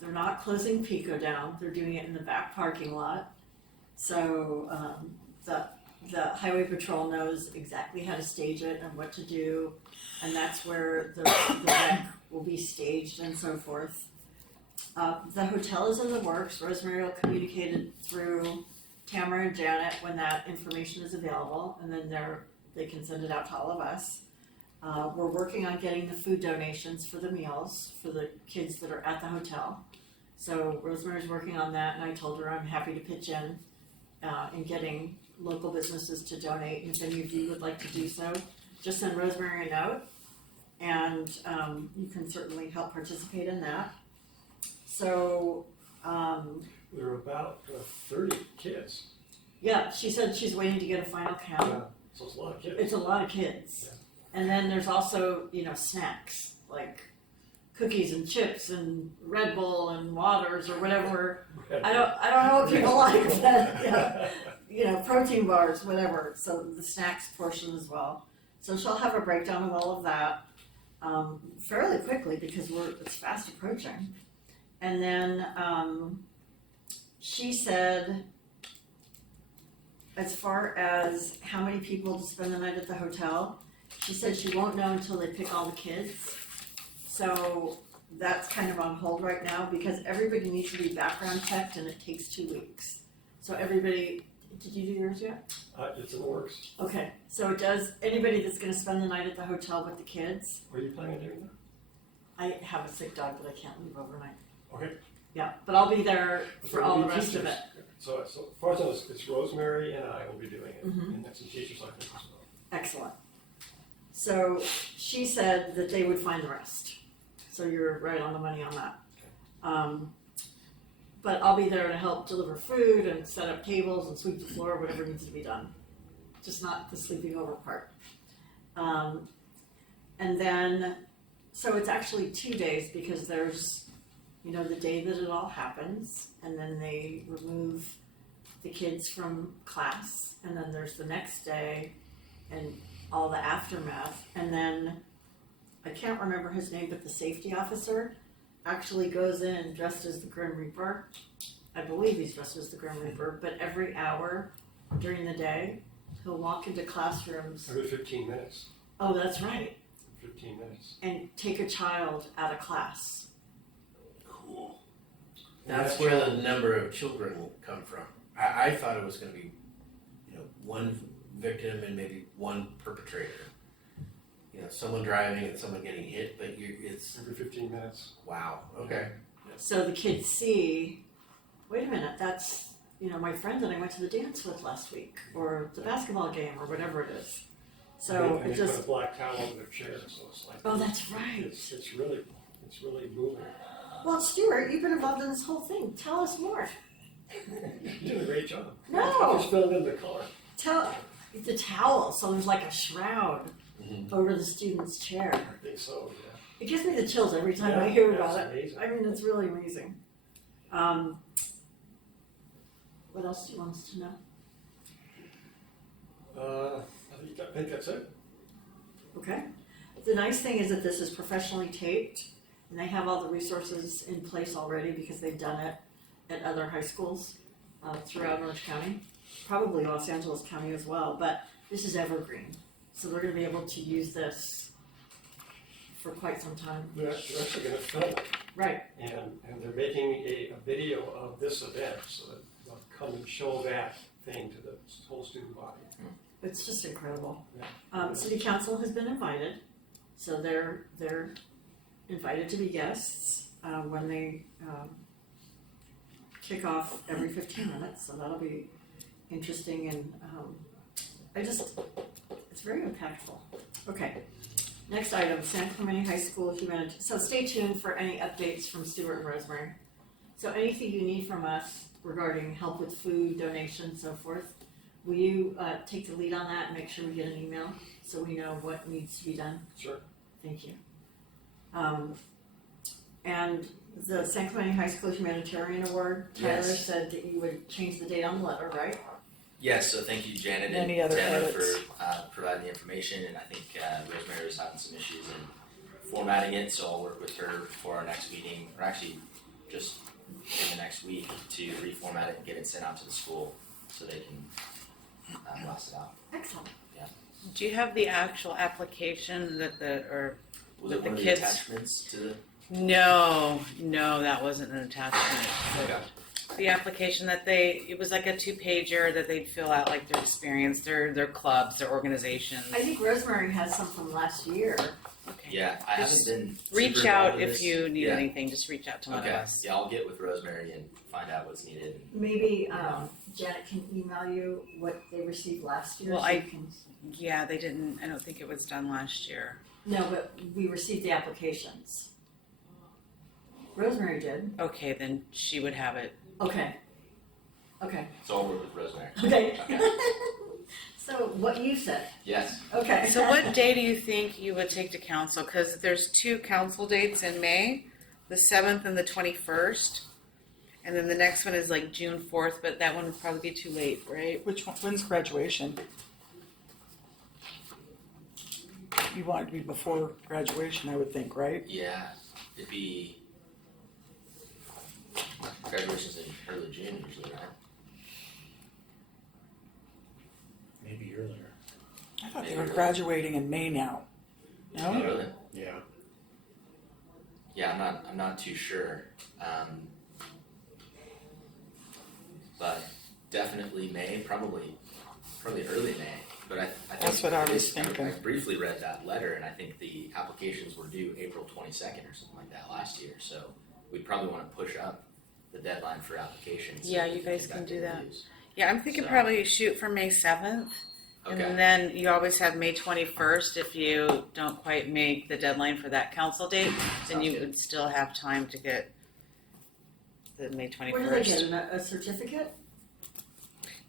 They're not closing Pico down, they're doing it in the back parking lot. So the highway patrol knows exactly how to stage it and what to do, and that's where the wreck will be staged and so forth. The hotel is in the works. Rosemary will communicate it through Tamara and Janet when that information is available, and then they can send it out to all of us. We're working on getting the food donations for the meals for the kids that are at the hotel. So Rosemary's working on that, and I told her I'm happy to pitch in getting local businesses to donate. And if any of you would like to do so, just send Rosemary a note, and you can certainly help participate in that. So, There are about 30 kids. yeah, she said she's waiting to get a final count. Yeah, so it's a lot of kids. It's a lot of kids. Yeah. And then there's also, snacks, like cookies and chips and Red Bull and waters or whatever. I don't know what people like, but, protein bars, whatever. So the snacks portion as well. So she'll have a breakdown of all of that fairly quickly because it's fast approaching. And then she said, as far as how many people to spend the night at the hotel, she said she won't know until they pick all the kids. So that's kind of on hold right now because everybody needs to be background checked and it takes 2 weeks. So everybody, did you do yours yet? It's in the works. Okay, so it does, anybody that's gonna spend the night at the hotel with the kids, Are you planning on doing that? I have a sick dog, but I can't leave overnight. Okay. Yeah, but I'll be there for There'll all the be rest of teachers. it. So as far as I know, it's Rosemary and I will be doing it, Mhm. and that's some teachers like this as well. Excellent. So she said that they would find the rest. So you're right on the money on that. But I'll be there to help deliver food and set up tables and sweep the floor, whatever needs to be done. Just not the sleeping over part. And then, so it's actually 2 days because there's, the day that it all happens, and then they remove the kids from class, and then there's the next day and all the aftermath. And then, I can't remember his name, but the safety officer actually goes in dressed as the Grim Reaper. I believe he's dressed as the Grim Reaper, but every hour during the day, he'll walk into classrooms. Every 15 minutes. Oh, that's right. 15 minutes. And take a child out of class. Cool. That's where the number of children will come from. I thought it was going to be, one victim and maybe one perpetrator. Someone driving and someone getting hit, but it's Every 15 minutes. wow. Okay. So the kids see, wait a minute, that's, my friend that I went to the dance with last week, or the basketball game, or whatever it is. So and it they put just, a black towel over their chair, so it's like. oh, that's right. It's really moving. Well, Stuart, you've been involved in this whole thing. Tell us more. You did a great job. No. Just filmed in the car. Tell the towel, so there's like a shroud over the student's chair. I think so, yeah. It gives me the chills every time I Yeah, hear that's about it. amazing. I mean, it's really amazing. What else do you want us to know? I think that's it. Okay. The nice thing is that this is professionally taped, and they have all the resources in place already because they've done it at other high schools throughout Orange County, probably Los Angeles County as well. But this is evergreen, so they're going to be able to use this for quite some time. They're actually going to film it, Right. and they're making a video of this event, so that they'll come and show that thing to the whole student body. It's just incredible. Yeah. City Council has been invited, so they're invited to be guests when they kick off every 15 minutes. So that'll be interesting, and it's very impactful. Okay, next item: San Clemente High School Humanities. So stay tuned for any updates from Stuart and Rosemary. So anything you need from us regarding help with food, donations, so forth. Will you take the lead on that and make sure we get an email so we know what needs to be done? Sure. Thank you. And the San Clemente High School Humanitarian Award, Tyler Yes. said that you would change the date on the letter, right? Yes, so thank you, Janet and Any other Taylor edits? for providing the information, and I think Rosemary was having some issues in formatting it, so I'll work with her for our next meeting, or actually just in the next week, to reformat it and get it sent out to the school so they can blast it out. Excellent. Do you have the actual application Was With it the one of the kids? attachments to the? No, that wasn't an attachment. Okay. the application that it was like a 2-pager that they'd fill out, like their experience, their clubs, their organizations. I think Rosemary has some from last year. Okay. Yeah, I haven't Just been. Reach super out involved in if this. you need Yeah. anything. Just reach out to one of Okay. us. Yeah, I'll get with Rosemary and find out what's needed. Maybe Janet can email you what they received last year. Well, so I- you can, Yeah, they didn't. I don't think it was done last year. no, but we received the applications. Rosemary did. Okay, then she would have it. Okay. Okay. So I'll work with Rosemary. Okay. Okay. So what you said. Yes. Okay. So what day do you think you would take to council? Because there's 2 council dates in May, the 7th and the 21st. And then the next one is like June 4th, but that one would probably be too late, right? Which one, when's graduation? You want it to be before graduation, I would think, right? Yeah, it'd be graduation's in early June usually, right? Maybe earlier. I thought they were graduating in May now. Oh, No? really? Yeah. Yeah, I'm not too sure. But definitely May, probably early May. But I think That's what I was thinking. I briefly read that letter, and I think the applications were due April 22nd or something like that last year. So we'd probably want to push up the deadline for applications. Yeah, so we you guys get can back do to that. interviews. Yeah, I'm thinking So- probably shoot for May 7th. Okay. And then you always have May 21st if you don't quite make the deadline for that council date, then Sounds you good. would still have time to get the May 21st. What do they get? A certificate?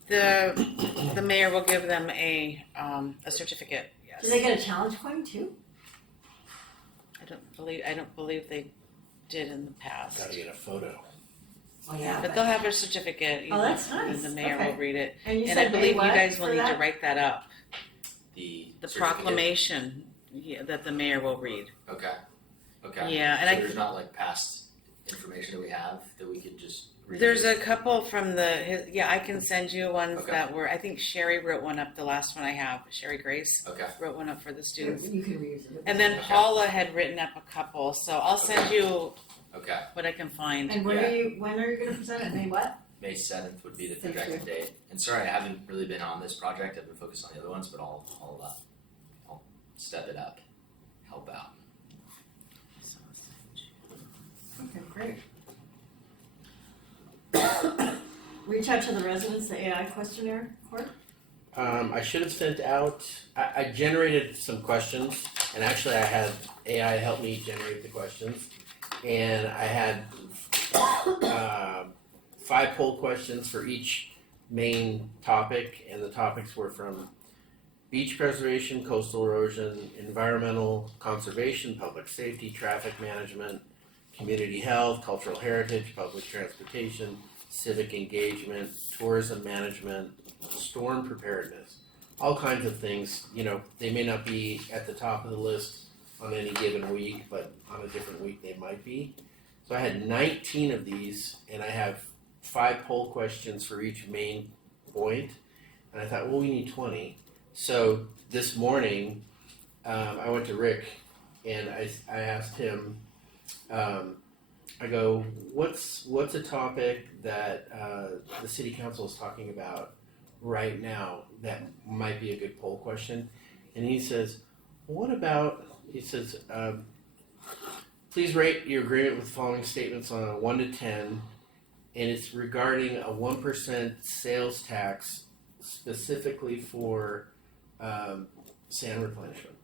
The mayor will give them a certificate. Yes. Do they get a challenge coin too? I don't believe they did in the past. Gotta get a photo. Oh yeah. But they'll have their certificate. Oh, that's nice. And the mayor Okay. will read it. And you And I said May believe you what guys will for need to that? write that up. The The certificate? proclamation that the mayor will read. Okay. Okay. Yeah, and so I- there's not like past information that we have that we could just read. There's a couple from I can send you ones Okay. that were, I think Sherry wrote one up, the last one I have, Sherry Grace Okay. wrote one up for the students. You can reuse it. And then Okay. Paula had written up a couple, so I'll send you Okay. what I can find. And when are you going to present it? May what? May 7th would be the Thank projected date. And sorry, I haven't really been on this project. I've been focused on the other ones, but I'll step it up, help out. Okay, great. Reach out to the residents, the AI questionnaire, Court? I should have sent out, I generated some questions, and actually I had AI help me generate the questions. And I had 5 poll questions for each main topic, and the topics were from beach preservation, coastal erosion, environmental conservation, public safety, traffic management, community health, cultural heritage, public transportation, civic engagement, tourism management, storm preparedness, all kinds of things. You know, they may not be at the top of the list on any given week, but on a different week they might be. So I had 19 of these, and I have 5 poll questions for each main point. And I thought, well, we need 20. So this morning, I went to Rick, and I asked him, I go, what's a topic that the city council is talking about right now that might be a good poll question? And he says, what about, he says, please rate your agreement with the following statements on a 1 to 10, and it's regarding a 1% sales tax specifically for sand replenishment.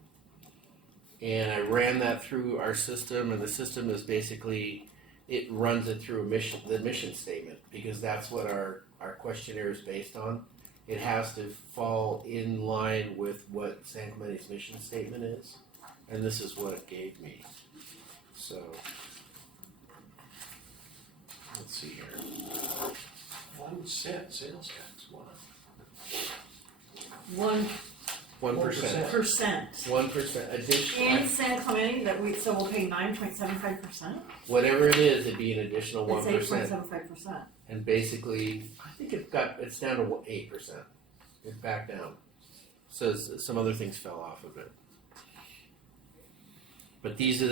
And I ran that through our system, and the system is basically, it runs it through the mission statement, because that's what our questionnaire is based on. It has to fall in line with what San Clemente's mission statement is, and this is what it gave me. So, let's see here. 1 cent sales tax, wow. 1%. 1%. 1% additional. In San Clemente, so we'll pay 9.75%? Whatever it is, it'd be an additional It's 1%. 8.75%. And basically, I think it's down to 8%. It's back down. So some other things fell off of it. But these are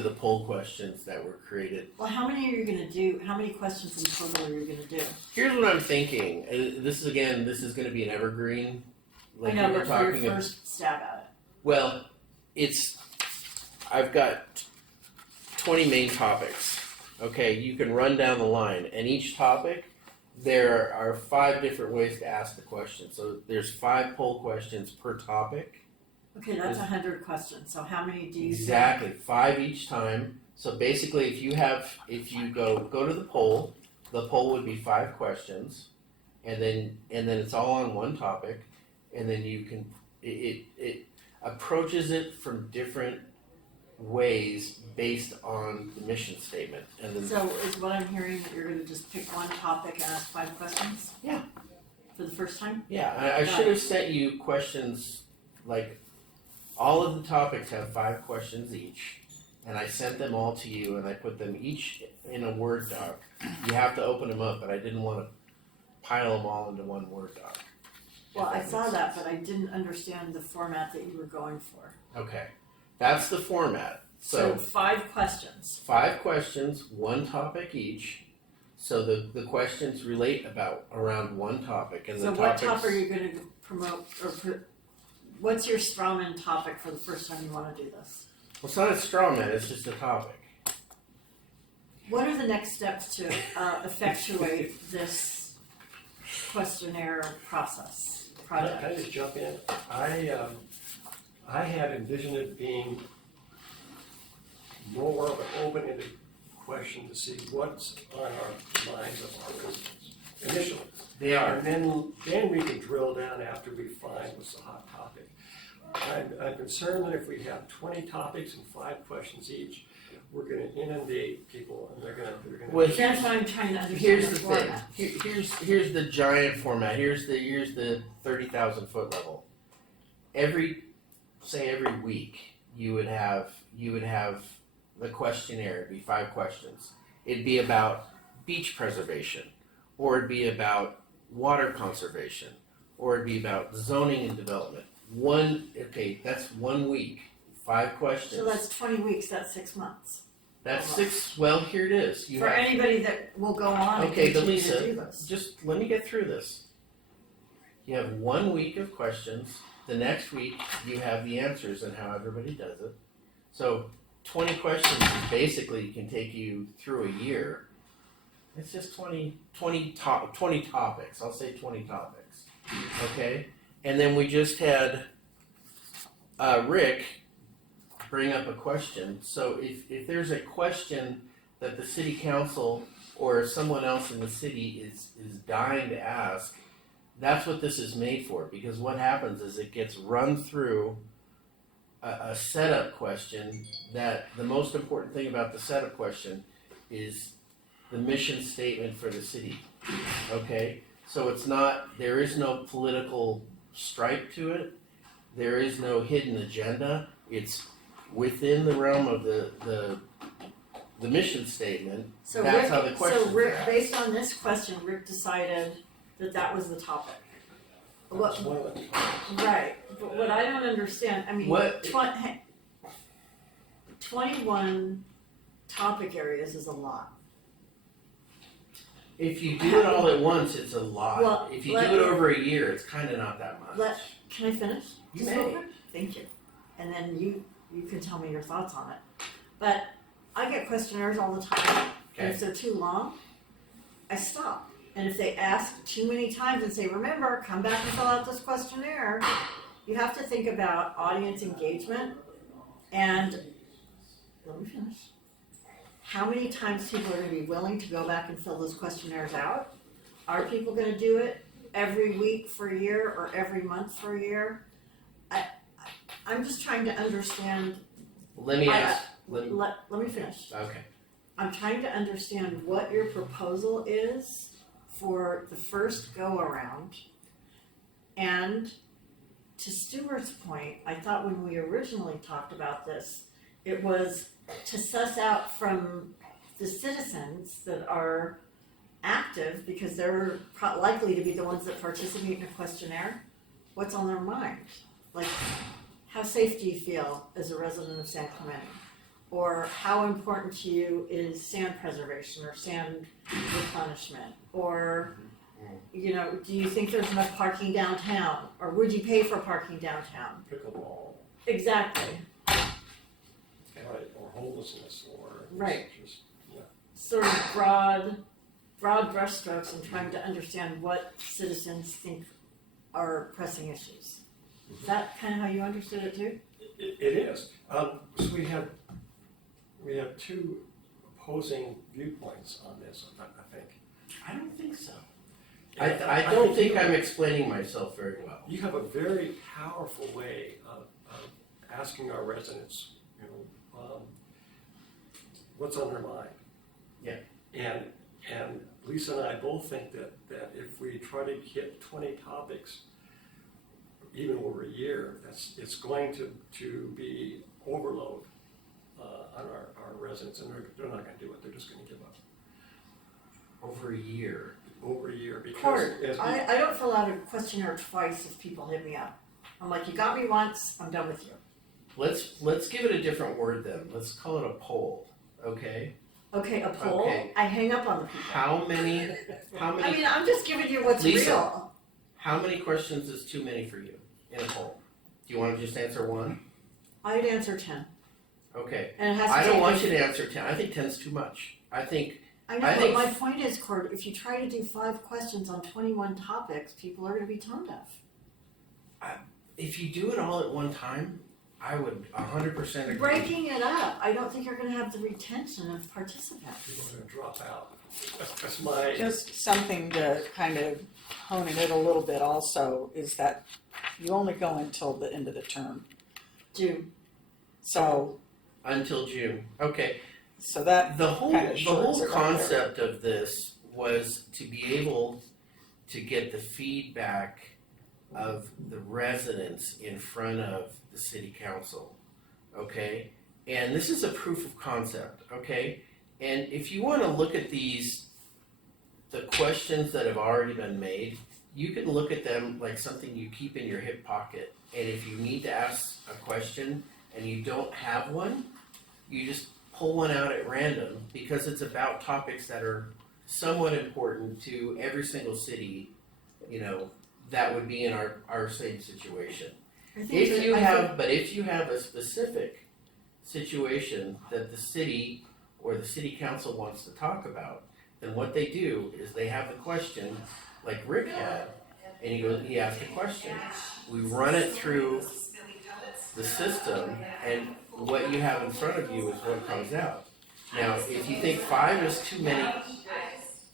the poll questions that were created. Well, how many are you gonna do, how many questions in total are you gonna do? Here's what I'm thinking. This is going to be an evergreen. Like I know, we were but for your talking. first stab at Well, I've got 20 main topics. Okay, you can run down the line, and each topic, there are 5 different ways to ask the question. So there's 5 poll questions per topic. it. Okay, that's 100 questions, so how many do you think? Exactly, 5 each time. So basically, if you go to the poll would be 5 questions, and then it's all on one topic, and then you can it approaches it from different ways based on the mission statement, and then So is what I'm hearing that you're gonna just pick one topic and ask 5 questions? Yeah. For the first time? yeah, I should have sent you questions like all of the topics have 5 questions each. And I sent them all to you, and I put them each in a Word doc. You have to open them up, but I didn't want to pile them all into one Word doc. Well, I saw that, but I didn't understand the format that you were going for. Okay, that's the format. So So 5 questions. 5 questions, 1 topic each. So the questions relate around one topic, and So the what topics. topic are you gonna promote, or what's your strawman topic for the first time you wanna do this? Well, it's not a straw man; it's just a topic. What are the next steps to effectuate this questionnaire process, Can project? I just jump in? I had envisioned it being more of an open-ended question to see what's on our minds of our residents initially. They are. And then we can drill down after we find what's the hot topic. I'm concerned that if we have 20 topics and 5 questions each, we're gonna inundate people and they're gonna. Well, That's why I'm trying to understand Here's the the thing. format. Here's the giant format. Here's the 30,000 foot level. Every week you would have the questionnaire. It'd be 5 questions. It'd be about beach preservation, or it'd be about water conservation, or it'd be about zoning and development. That's 1 week. 5 questions. So that's 20 weeks, that's 6 months. That's 6. Well, here it is. For anybody that will go on and Okay, but continue to Lisa, do this. just let me get through this. You have 1 week of questions. The next week, you have the answers and how everybody does it. So 20 questions is basically can take you through a year. It's just 20 topics. I'll say 20 topics. Okay? And then we just had Rick bring up a question. So if there's a question that the city council or someone else in the city is dying to ask, that's what this is made for. Because what happens is it gets run through a setup question that the most important thing about the setup question is the mission statement for the city. Okay? So there is no political stripe to it. There is no hidden agenda. It's within the realm of the mission statement. So That's Rick, how the questions so Rick, are asked. based on this question, Rick decided that was the topic. That's one of the topics. Right, but what I don't understand, I mean, What- 21 topic areas is a lot. If you do it all at once, it's a lot. Well, if you let do it me- over a year, it's kind of not that much. Can I finish? You Just may. real quick? Thank you. And then you can tell me your thoughts on it. But I get questionnaires all the time, and if Okay. they're too long, I stop. And if they ask too many times and say, remember, come back and fill out this questionnaire, you have to think about audience engagement and, let me finish. How many times people are gonna be willing to go back and fill those questionnaires out? Are people gonna do it every week for a year or every month for a year? I'm just trying to understand, Let me ask. let me finish. Okay. I'm trying to understand what your proposal is for the first go-around. And to Stuart's point, I thought when we originally talked about this, it was to suss out from the citizens that are active, because they're likely to be the ones that participate in a questionnaire, what's on their mind. Like, how safe do you feel as a resident of San Clemente? Or how important to you is sand preservation or sand replenishment? Or, you know, do you think there's enough parking downtown? Or would you pay for parking downtown? Pickleball, Exactly. right, or homelessness, or. Right. Just, Sort of broad brushstrokes in trying to understand what citizens think are pressing issues. Is that kind of how you understood it too? It is. So we have two opposing viewpoints on this, I think. I don't think so. I don't think I'm explaining myself very well. You have a very powerful way of asking our residents, what's on their mind. Yeah. And Lisa and I both think that if we try to hit 20 topics, even over a year, it's going to be overload on our residents, and they're not going to do it. They're just going to give up. Over a year. Over a year, because Court, as we, I don't fill out a questionnaire twice if people hit me up. I'm like, you got me once, I'm done with you. Let's give it a different word then. Let's call it a poll, okay? Okay, a poll, Okay. I hang up on the people. How many I mean, I'm just giving you what's Lisa. real. how many questions is too many for you in a poll? Do you want to just answer one? I'd answer 10, Okay. and it has to I don't take want me- you to answer 10. I think 10's too much. I think I know, I but think- my point is, Cord, if you try to do 5 questions on 21 topics, people are gonna be tone deaf. if you do it all at one time, I would 100% agree. Breaking it up, I don't think you're gonna have the retention of participants. people are going to drop out. That's my. Just something to kind of hone it a little bit also is that you only go until the end of the term. June, So, Until June. Okay. so that The whole kinda shortens it right there. concept of this was to be able to get the feedback of the residents in front of the city council, okay? And this is a proof of concept, okay? And if you want to look at the questions that have already been made, you can look at them like something you keep in your hip pocket. And if you need to ask a question and you don't have one, you just pull one out at random because it's about topics that are somewhat important to every single city, that would be in our same situation. I think If that- you I have a specific situation that the city or the city council wants to talk about, then what they do is they have the question, like Rick had, and he asked a question. We run it through the system, and what you have in front of you is what comes out. Now, if you think 5 is too many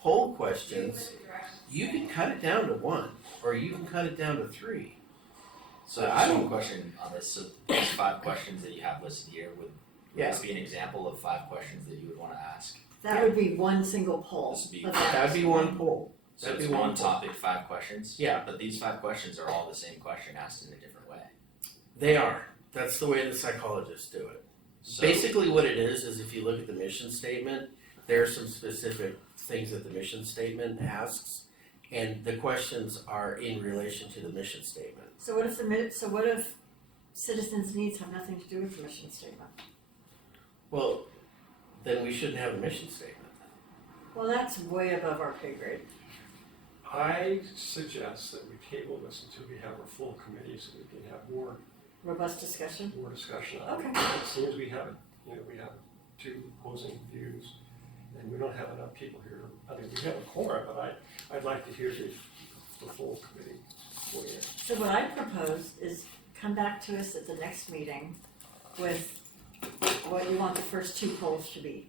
poll questions, you can cut it down to 1, or you can cut it down to 3. So I have a question on this. So these 5 questions that you have listed here, would this be an example of 5 questions that you would want to ask? That would be one single poll. This would be- but That'd be one poll. So That'd it's be one one poll. topic, 5 questions? Yeah. But these 5 questions are all the same question asked in a different way. They are. That's the way the psychologists do it. So Basically what it is if you look at the mission statement, there are some specific things that the mission statement asks, and the questions are in relation to the mission statement. So what if citizens' needs have nothing to do with the mission statement? Well, then we shouldn't have a mission statement. Well, that's way above our pay grade. I suggest that we table this until we have our full committee so we can have more Robust discussion? discussion on it. Okay. It seems we have, we have 2 opposing views, and we don't have enough people here. I mean, we have a quorum, but I'd like to hear the full committee weigh in. So what I propose is come back to us at the next meeting with what you want the first 2 polls to be.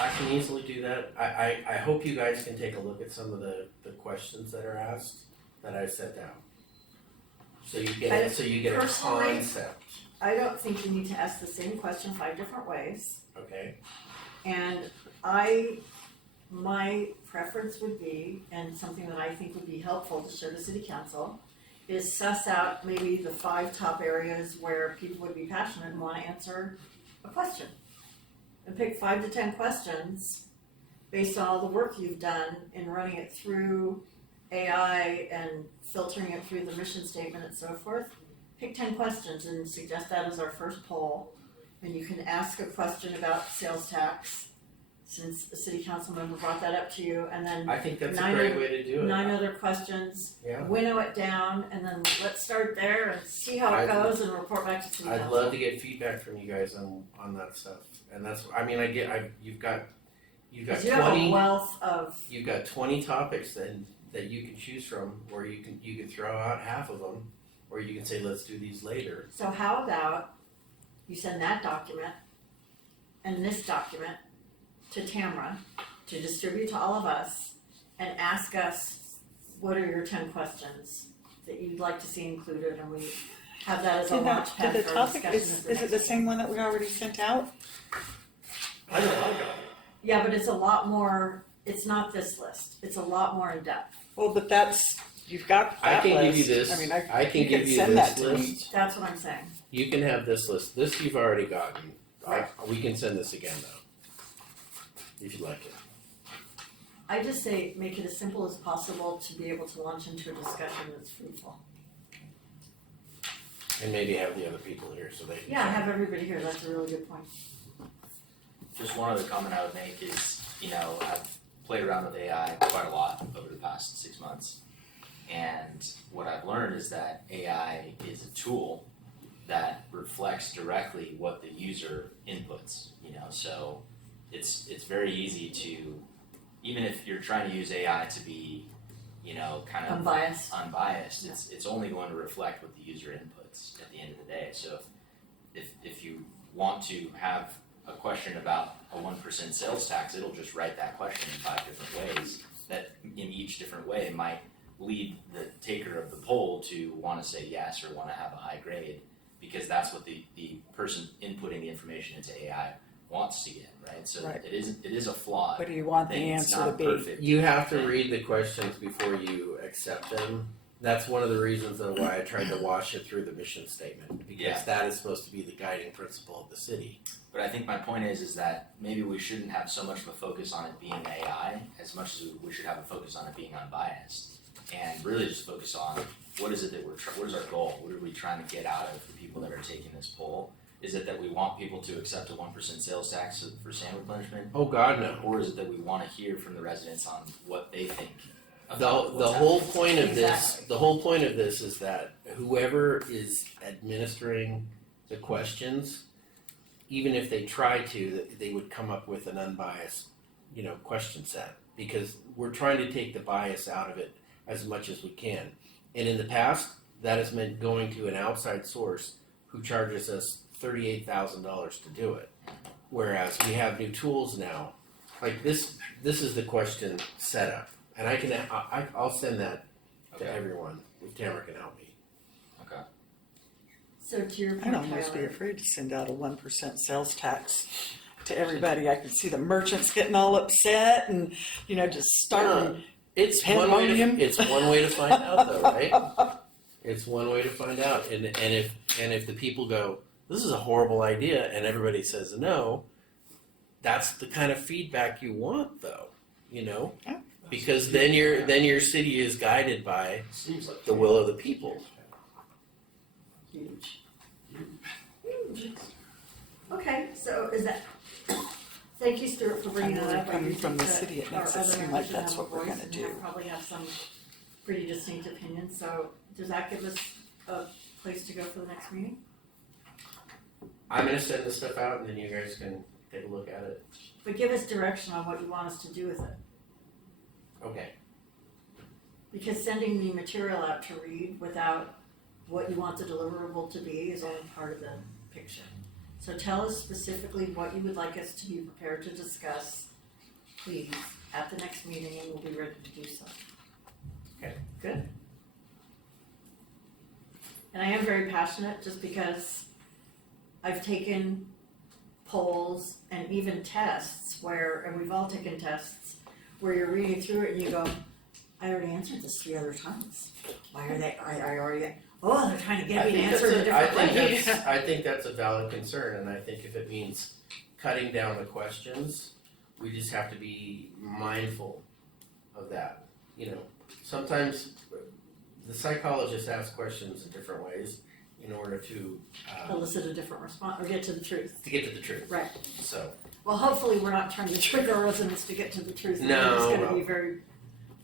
I can easily do that. I hope you guys can take a look at some of the questions that are asked that I set down. So you get a Personally- concept, I don't think you need to ask the same question 5 different ways. okay? And my preference would be, and something that I think would be helpful to show to city council, is suss out maybe the 5 top areas where people would be passionate and wanna answer a question. And pick 5 to 10 questions based on all the work you've done in running it through AI and filtering it through the mission statement and so forth. Pick 10 questions and suggest that as our first poll. and you can ask a question about sales tax, since a city council member brought that up to you, and then I think that's a Nine great other- way to do it. 9 other questions, Yeah. winnow it down, and then let's start there and see how it I'd- goes and report back to city I'd council. love to get feedback from you guys on that stuff, and that's, I mean, you've got Because you have a 20, wealth of, you've got 20 topics that you can choose from, or you can throw out half of them, or you can say, let's do these later. so how about you send that document and this document to Tamara to distribute to all of us and ask us, what are your 10 questions that you'd like to see included, and we have that as a launch pad Did for the our topic, discussion. is at the it the next same one that we already sent out? I know I got it. Yeah, but it's a lot more, it's not this list, it's a lot more in depth. Well, but that's, you've got I that can give you list. this. I mean, I can you give can you send this that to me. list. That's what I'm saying. You can have this list. This you've already gotten. Right. We can send this again though, if you like it. I just say, make it as simple as possible to be able to launch into a discussion that's fruitful. And maybe have the other people here so they can. Yeah, have everybody here, that's a really good point. Just one other comment I would make is, I've played around with AI quite a lot over the past 6 months. And what I've learned is that AI is a tool that reflects directly what the user inputs, so it's very easy to, even if you're trying to use AI to be, kind of Unbiased. it's only going to reflect what the user inputs at the end of the day. So if you want to have a question about a 1% sales tax, it'll just write that question in 5 different ways that in each different way might lead the taker of the poll to want to say yes or want to have a high grade, because that's what the person inputting the information into AI wants to get, right? So Right. it is a flawed What do you want the thing. It's answer to not be? perfect. You have to read the questions before you accept them. That's one of the reasons though why I tried to wash it through the mission statement, because Yeah. that is supposed to be the guiding principle of the city. But I think my point is that maybe we shouldn't have so much of a focus on it being AI as much as we should have a focus on it being unbiased, and really just focus on what is it that what is our goal? What are we trying to get out of the people that are taking this poll? Is it that we want people to accept a 1% sales tax for sand replenishment? Oh God, no. Or is it that we want to hear from the residents on what they think The about the what's whole happening? point of this, Exactly. the whole point of this is that whoever is administering the questions, even if they try to, they would come up with an unbiased, question set, because we're trying to take the bias out of it as much as we can. And in the past, that has meant going to an outside source who charges us $38,000 to do it. Whereas we have new tools now, like this is the question setup, and I'll send that to Okay. everyone if Tamara can help me. So to your I'd point, almost be Tyler, afraid to send out a 1% sales tax to everybody. I could see the merchants getting all upset and, just starting. It's Pandemonium? it's one way to find out though, right? It's one way to find out, and if the people go, this is a horrible idea, and everybody says no, that's the kind of feedback you want though, Yeah. because then your city is guided by Seems like the will of the people. huge. Huge. Okay, so is that, thank you, Stuart, for bringing I know that up. they're coming I do from the think city, it that makes our it other seem members like should that's have a what we're voice gonna and do. Probably have some pretty distinct opinions, so does that give us a place to go for the next meeting? I'm gonna send this stuff out, and then you guys can take a look at it. But give us direction on what you want us to do with it, Okay. because sending the material out to read without what you want the deliverable to be is only part of the picture. So tell us specifically what you would like us to be prepared to discuss, please, at the next meeting, and we'll be ready to do so. Okay. Good. And I am very passionate just because I've taken polls and even tests where, and we've all taken tests, where you're reading through it and you go, I already answered this 3 other times. Why are they, I already, oh, they're trying to get me to answer it a different way. I think that's a valid concern, and I think if it means cutting down the questions, we just have to be mindful of that. Sometimes the psychologists ask questions in different ways, in order to Elicit a different response, or get to the truth. get to the truth. Right. So Well, hopefully we're not trying to trick our residents to get to the truth. They're No, just no. gonna be very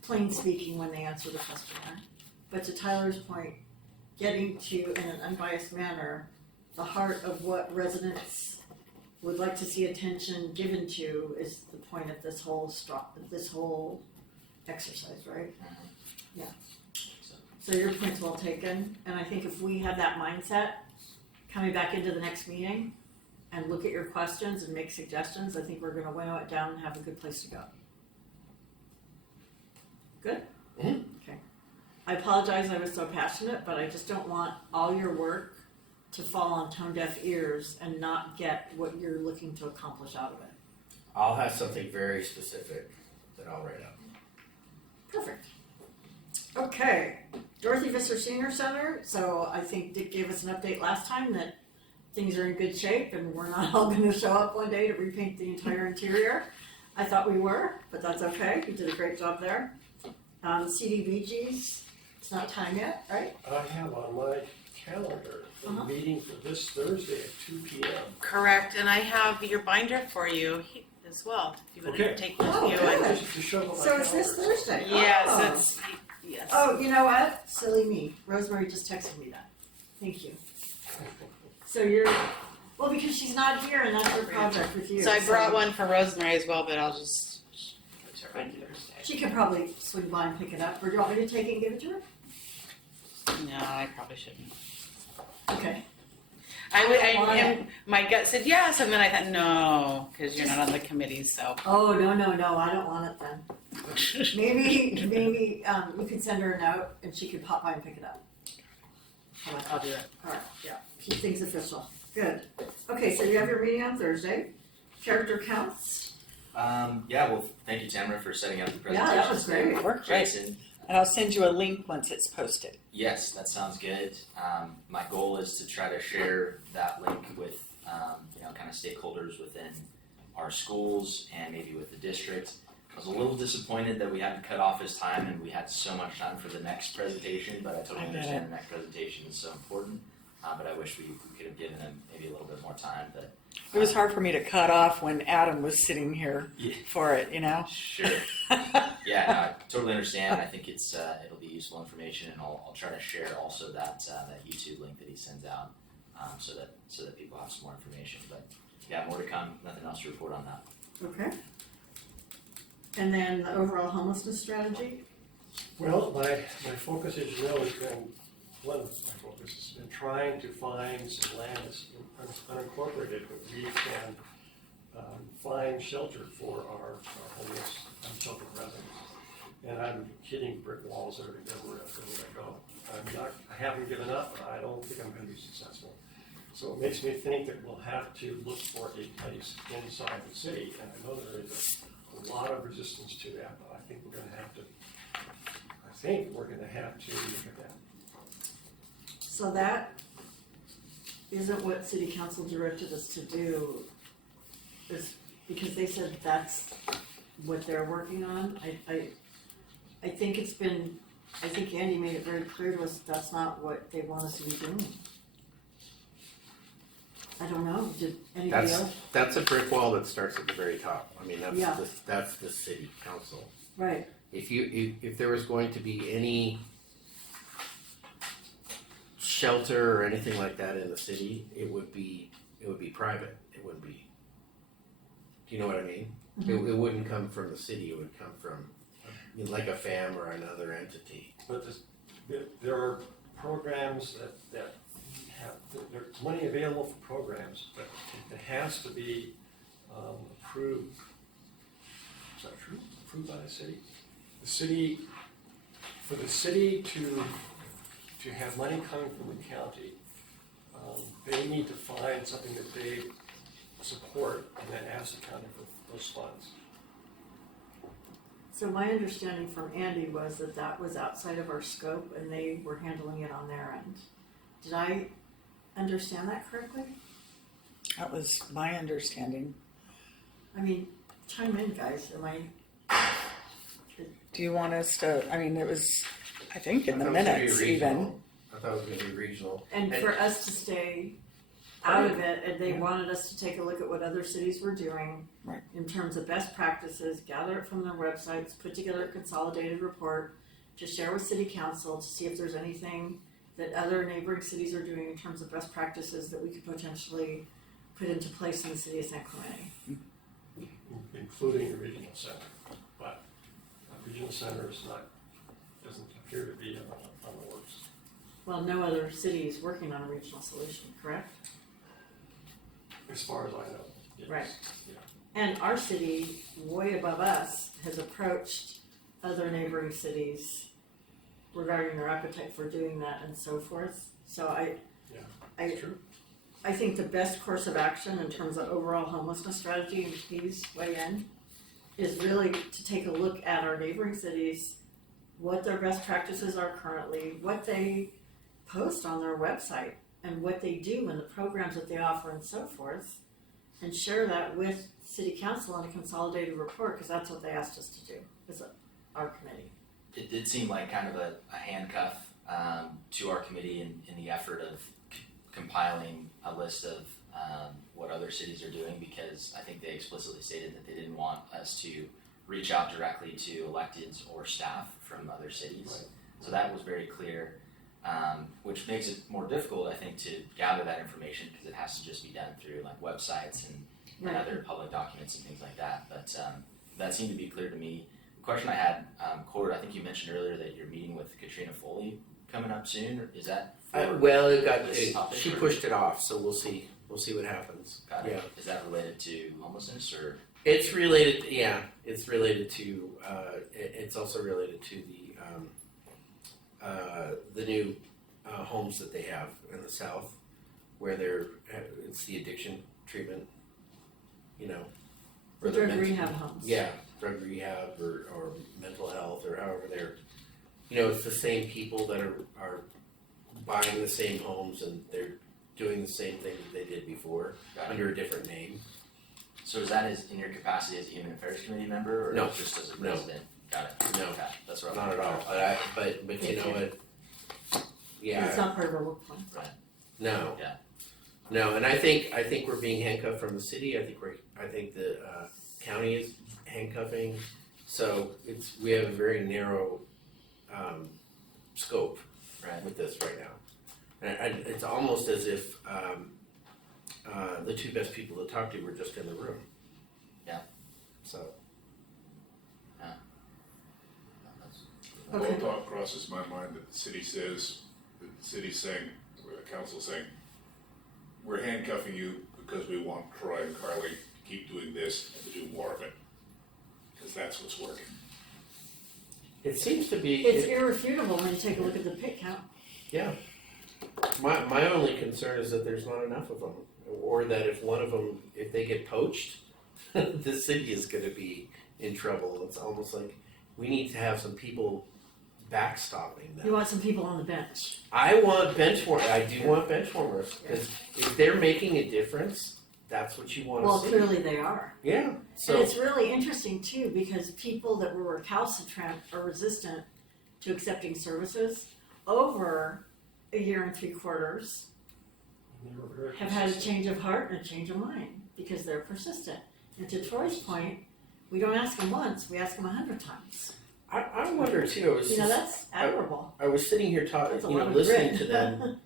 plain speaking when they answer the questionnaire. But to Tyler's point, getting to, in an unbiased manner, the heart of what residents would like to see attention given to is the point of this whole exercise, right? Yeah. So your point's well taken, and I think if we have that mindset, coming back into the next meeting and look at your questions and make suggestions, I think we're gonna winnow it down and have a good place to go. Good? Mhm. Okay. I apologize I was so passionate, but I just don't want all your work to fall on tone deaf ears and not get what you're looking to accomplish out of it. I'll have something very specific that I'll write up. Perfect. Okay, Dorothy Visser Senior Center, so I think Dick gave us an update last time that things are in good shape and we're not all gonna show up one day to repaint the entire interior. I thought we were, but that's okay, you did a great job there. CDBG's, it's not time yet, right? I have on my calendar a Uh-huh. meeting for this Thursday at 2 p.m. Correct, and I have your binder for you as well, if you would Okay. take with Oh, you. good. And Just to show what my So it's this calendar is. Thursday? yes, Oh. it's yes. Oh, you know what? Silly me. Rosemary just texted me that. Thank you. So you're, well, because she's not here and that's her project with you. So I brought one for Rosemary as well, but I'll just put it right Thursday. She could probably swing by and pick it up, or do you want me to take it and give it to her? No, I probably shouldn't. Okay. And my gut said yes, and then I thought no, because you're not on the committee. So Oh, no, I don't want it then. Maybe, you could send her a note and she could pop by and pick it up. I'll do that. Alright, yeah, keep things official. Good. Okay, so you have your meeting on Thursday. Character counts. Yeah, well, thank you, Tamara, for setting up the Yeah, presentation. that was great. Worked great. Jason, And I'll send you a link once it's posted. yes, that sounds good. My goal is to try to share that link with, kind of stakeholders within our schools and maybe with the district. I was a little disappointed that we had to cut off his time and we had so much time for the next presentation, but I totally I get understand the next presentation is so important. But I wish we could have given him maybe a little bit more time, but. It was hard for me to cut off when Adam was sitting here Yeah. for it, you know? Sure. Yeah, no, I totally understand. I think it'll be useful information, and I'll try to share also that YouTube link that he sends out, so that people have some more information. But yeah, more to come. Nothing else to report on that. Okay. And then the overall homelessness strategy. Well, my focus, as you know, has been, one of my focus has been trying to find some land that's unincorporated, but we can find shelter for our homeless, unsheltered residents. And I'm hitting brick walls everywhere I go. I haven't given up, but I don't think I'm going to be successful. So it makes me think that we'll have to look for a place inside the city, and I know there is a lot of resistance to that, but I think we're going to have to look at that. So that isn't what city council directed us to do, is because they said that's what they're working on. I think I think Andy made it very clear to us that's not what they want us to be doing. I don't know, did anybody else? That's a brick wall that starts at the very top. I mean, Yeah. that's the city council. Right, If there was going to be any shelter or anything like that in the city, it would be private. It wouldn't be. Do you know what I mean? Mhm. It wouldn't come from the city. It would come from like a FAM or another entity. But there are programs that have, there's money available for programs, but it has to be approved. Is that true? Approved by the city? For the city to have money coming from the county, they need to find something that they support and then ask the county for those funds. so my understanding from Andy was that was outside of our scope and they were handling it on their end. Did I understand that correctly? That was my understanding. I mean, chime in, guys, Do you want us to, I mean, it was, I think in the That was pretty minutes even. reasonable. I thought it was gonna be regional. And for us to stay out of it, and they wanted us to take a look at what other cities were doing Right. in terms of best practices, gather it from their websites, put together a consolidated report to share with city council to see if there's anything that other neighboring cities are doing in terms of best practices that we could potentially put into place in the city of San Clemente. including the regional center. But a regional center is not, doesn't appear to be on the works. Well, no other city is working on a regional solution, correct? As far as I know. Yes. Right. Yeah. And our city, way above us, has approached other neighboring cities regarding their appetite for doing that and so forth. So I think the best course of action in terms of overall homelessness strategy, and please weigh in, is really to take a look at our neighboring cities, what their best practices are currently, what they post on their website, and what they do and the programs that they offer and so forth, and share that with city council in a consolidated report, because that's what they asked us to do, as our committee. It did seem like kind of a handcuff to our committee in the effort of compiling a list of what other cities are doing, because I think they explicitly stated that they didn't want us to reach out directly to electeds or staff from other cities. Right. So that was very clear, which makes it more difficult, I think, to gather that information because it has to just be done through like websites and Right. other public documents and things like that. But that seemed to be clear to me. The question I had, Cord, I think you mentioned earlier that you're meeting with Katrina Foley coming up soon. Or is that for Well, this topic, she or- pushed it off, so we'll see what happens. Got it. Yeah. Is that related to homelessness or? It's related, it's related to, it's also related to the new homes that they have in the south, where it's the addiction treatment, The where they're drug meant to- rehab homes. Yeah, drug rehab or mental health or however it's the same people that are buying the same homes and they're doing the same thing that they did before Got it. under a different name. So is that in your capacity as a Human Affairs Committee member or No. just as a No. resident? Got it. No. Okay. That's what Not at all. But you know what? It's Yeah, not part of our work plan. no. Yeah. No, and I think we're being handcuffed from the city. I think the county is handcuffing. So we have a very narrow scope Right. with this right now. And it's almost as if the two best people to talk to were just in the room. Yeah. So Okay. One thought crosses my mind that the city's saying, or the council's saying, we're handcuffing you because we want Troy and Carly to keep doing this and to do more of it. Because that's what's working. it seems to be. It's irrefutable when you take a look at the pit count. Yeah. My only concern is that there's not enough of them, or that if one of them, if they get poached, the city is going to be in trouble. It's almost like we need to have some people backstopping You them. want some people on the bench. I want bench warmers. I do want bench warmers because if they're making a difference, that's what you want to Well, see. clearly they are. Yeah. And So it's really interesting too, because people that were recalcitrant or resistant to accepting services over a year and 3/4 And they were very have had a consistent. change of heart and a change of mind because they're persistent. And to Troy's point, we don't ask them once, we ask them 100 times. I wonder too. That's admirable. I was sitting here That's a talking, lot of listening grit. to them.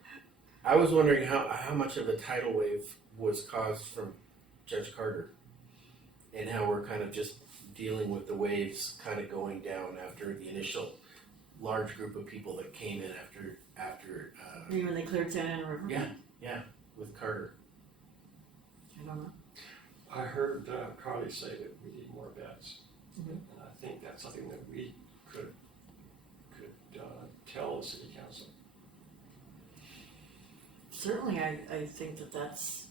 I was wondering how much of a tidal wave was caused from Judge Carter, and how we're kind of just dealing with the waves kind of going down after the initial large group of people that came in after Maybe when they cleared Santa Ana River? Yeah. with Carter. I don't know. I heard Carly say that we need more beds. Mhm. And I think that's something that we could tell the city council. Certainly, I think that that's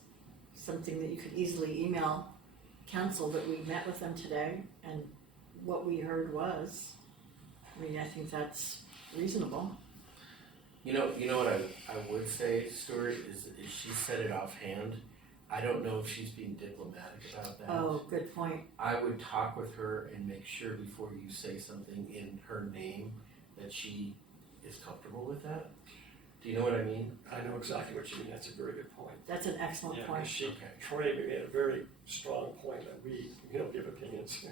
something that you could easily email council, that we met with them today and what we heard was, I think that's reasonable. You know what I would say, Stuart, is she said it offhand. I don't know if she's being diplomatic about that. Oh, good point. I would talk with her and make sure before you say something in her name that she is comfortable with that. Do you know what I mean? I know exactly what you mean, that's a very good point. That's an excellent Yeah, point. Troy made a very strong point that we don't give opinions.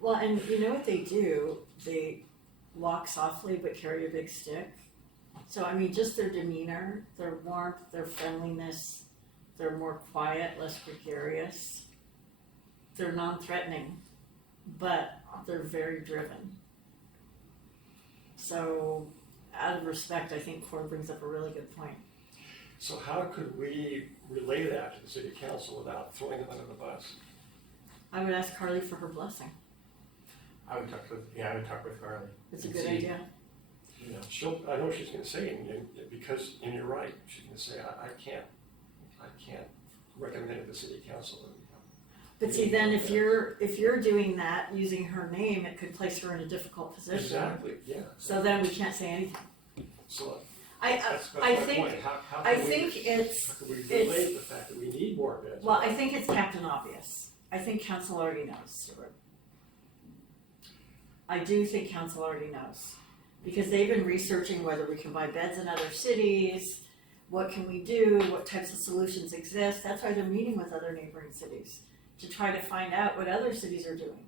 Well, and you know what they do? They walk softly but carry a big stick. So, I mean, just their demeanor, their warmth, their friendliness, they're more quiet, less gregarious. They're non-threatening, but they're very driven. So, out of respect, I think Ford brings up a really good point. So how could we relay that to the city council without throwing them under the bus? I would ask Carly for her blessing. I would talk with Carly. It's a And good see, idea. You know, I know what she's gonna say, and you're right, she's gonna say, I can't recommend it to the city council. But see, then if you're doing that using her name, it could place her in a difficult position. Exactly, yeah. So then we can't say anything. So I that's my think point. How I can we- think it's How can we relate the fact that we need more beds? well, I think it's Captain Obvious. I think council already knows, Stuart. I do think council already knows. Because they've been researching whether we can buy beds in other cities, what can we do, what types of solutions exist. That's why they're meeting with other neighboring cities to try to find out what other cities are doing.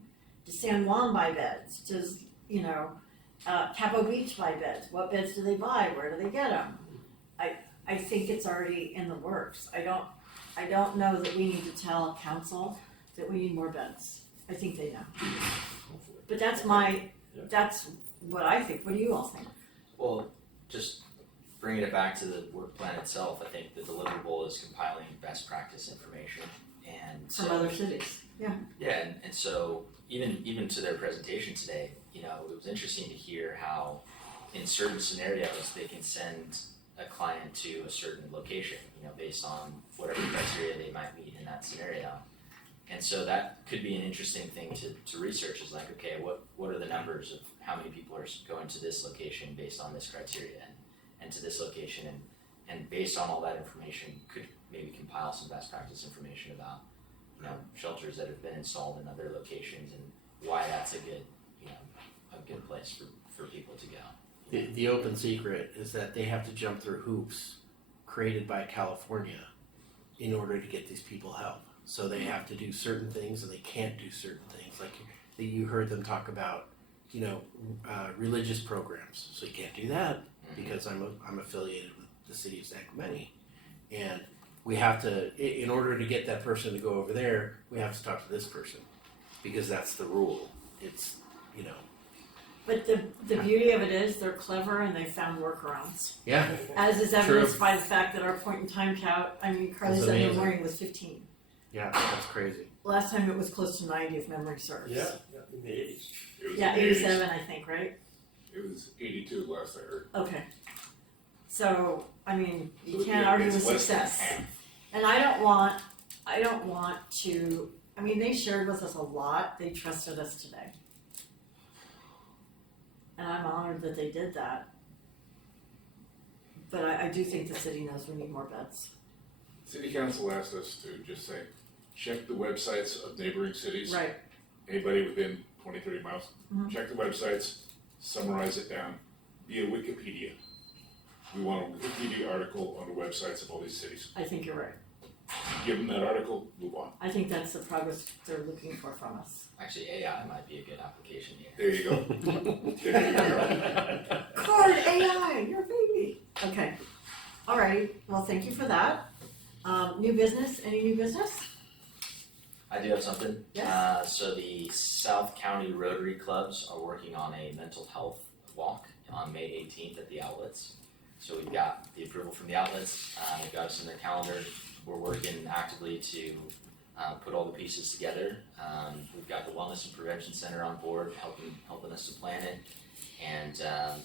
Does San Juan buy beds? Does, Cabo Beach buy beds? What beds do they buy? Where do they get them? I think it's already in the works. I don't know that we need to tell council that we need more beds. I think they know. Hopefully. But that's what I think. What do you all think? Well, just bringing it back to the work plan itself, I think the deliverable is compiling best practice information and From so- other cities. Yeah, and so even to their presentation today, it was interesting to hear how in certain scenarios they can send a client to a certain location, based on whatever criteria they might meet in that scenario. And so that could be an interesting thing to research is like, okay, what are the numbers of how many people are going to this location based on this criteria and to this location and based on all that information could maybe compile some best practice information about shelters that have been installed in other locations and why that's a good place for people to go. the open secret is that they have to jump through hoops created by California in order to get these people help. So they have to do certain things and they can't do certain things. Like you heard them talk about, religious programs. So you can't do that because I'm affiliated with the city of San Clemente. And we have to, in order to get that person to go over there, we have to talk to this person because that's the rule. It's, But the beauty of it is they're clever and they found workarounds. yeah. As is evidenced by the fact that our point in time count, Carly That's said in the amazing. morning was 15. Yeah, that's crazy. Last time it was close to 90 if memory serves. Yeah, in the 80s. It was Yeah, in the 80s. 87 I think, right? It was 82 last I heard. Okay. So, you So, can't yeah, argue it's with less than success. half. And I don't want to, they shared with us a lot. They trusted us today. And I'm honored that they did that. But I do think the city knows we need more beds. City council asked us to just say, check the websites of neighboring cities. Right. Anybody within 20, 30 miles, Mhm. check the websites, summarize it down, be a Wikipedia. We want a Wikipedia article on the websites of all these cities. I think you're right. Give them that article, move on. I think that's the progress they're looking for from us. Actually, AI might be a good application here. There you go. There you go. Card AI, your baby. Okay. Alrighty. Well, thank you for that. New business? Any new business? I do have something. Yes. So the South County Rotary Clubs are working on a mental health walk on May 18th at the outlets. So we've got the approval from the outlets, they've got us in their calendar. We're working actively to put all the pieces together. We've got the Wellness and Prevention Center on board, helping us to plan it. And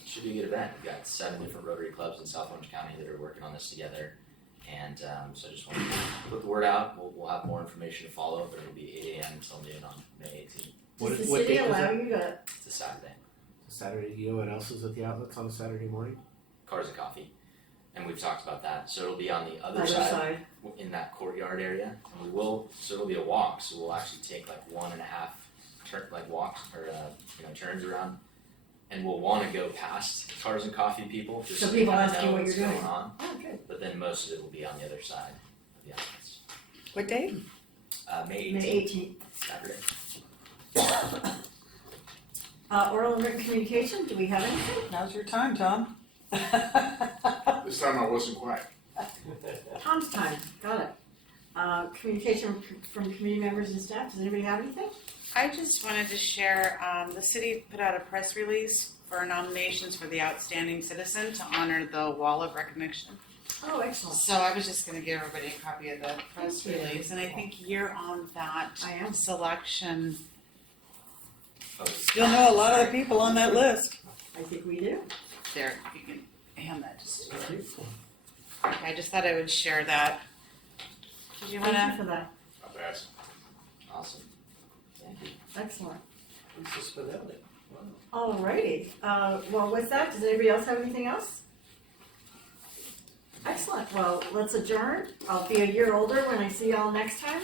should be a good event. We've got 7 different Rotary clubs in South Orange County that are working on this together. And so I just wanted to put the word out. We'll have more information to follow, but it'll be 8 a.m. till noon on May 18th. Does the What city date was allow it? you to? It's a Saturday. Saturday, you know what else is at the outlets on a Saturday morning? Cars and coffee. And we've talked about that. So it'll be on the other Other side, side. in that courtyard area. And so it'll be a walk. So we'll actually take like 1.5 walks or turns around and will want to go past Cars and Coffee people just So so they people kind of ask you know what what's you're going doing. on. Oh, good. But then most of it will be on the other side of the entrance. What date? May 18th, May 18th. Saturday. Oral and written communication, do we have anything? Now's your time, Tom. This time I wasn't quiet. Tom's time, got it. Communication from committee members and staff, does anybody have anything? I just wanted to share, the city put out a press release for nominations for the Outstanding Citizen to honor the Wall of Recognition. Oh, excellent. So I was just gonna give everybody a copy of the press Thank you. release, and I think you're on that I am. selection. Oh, You'll know a lot of the people on that list. I think we do. There, you can hand that just to her. Okay, I just thought I would share that. Did you Thank wanna? you for that. Not bad. awesome. Thank you. Excellent. Lisa Spinelli. Alrighty, well, with that, does anybody else have anything else? Excellent, well, let's adjourn. I'll be a year older when I see y'all next time.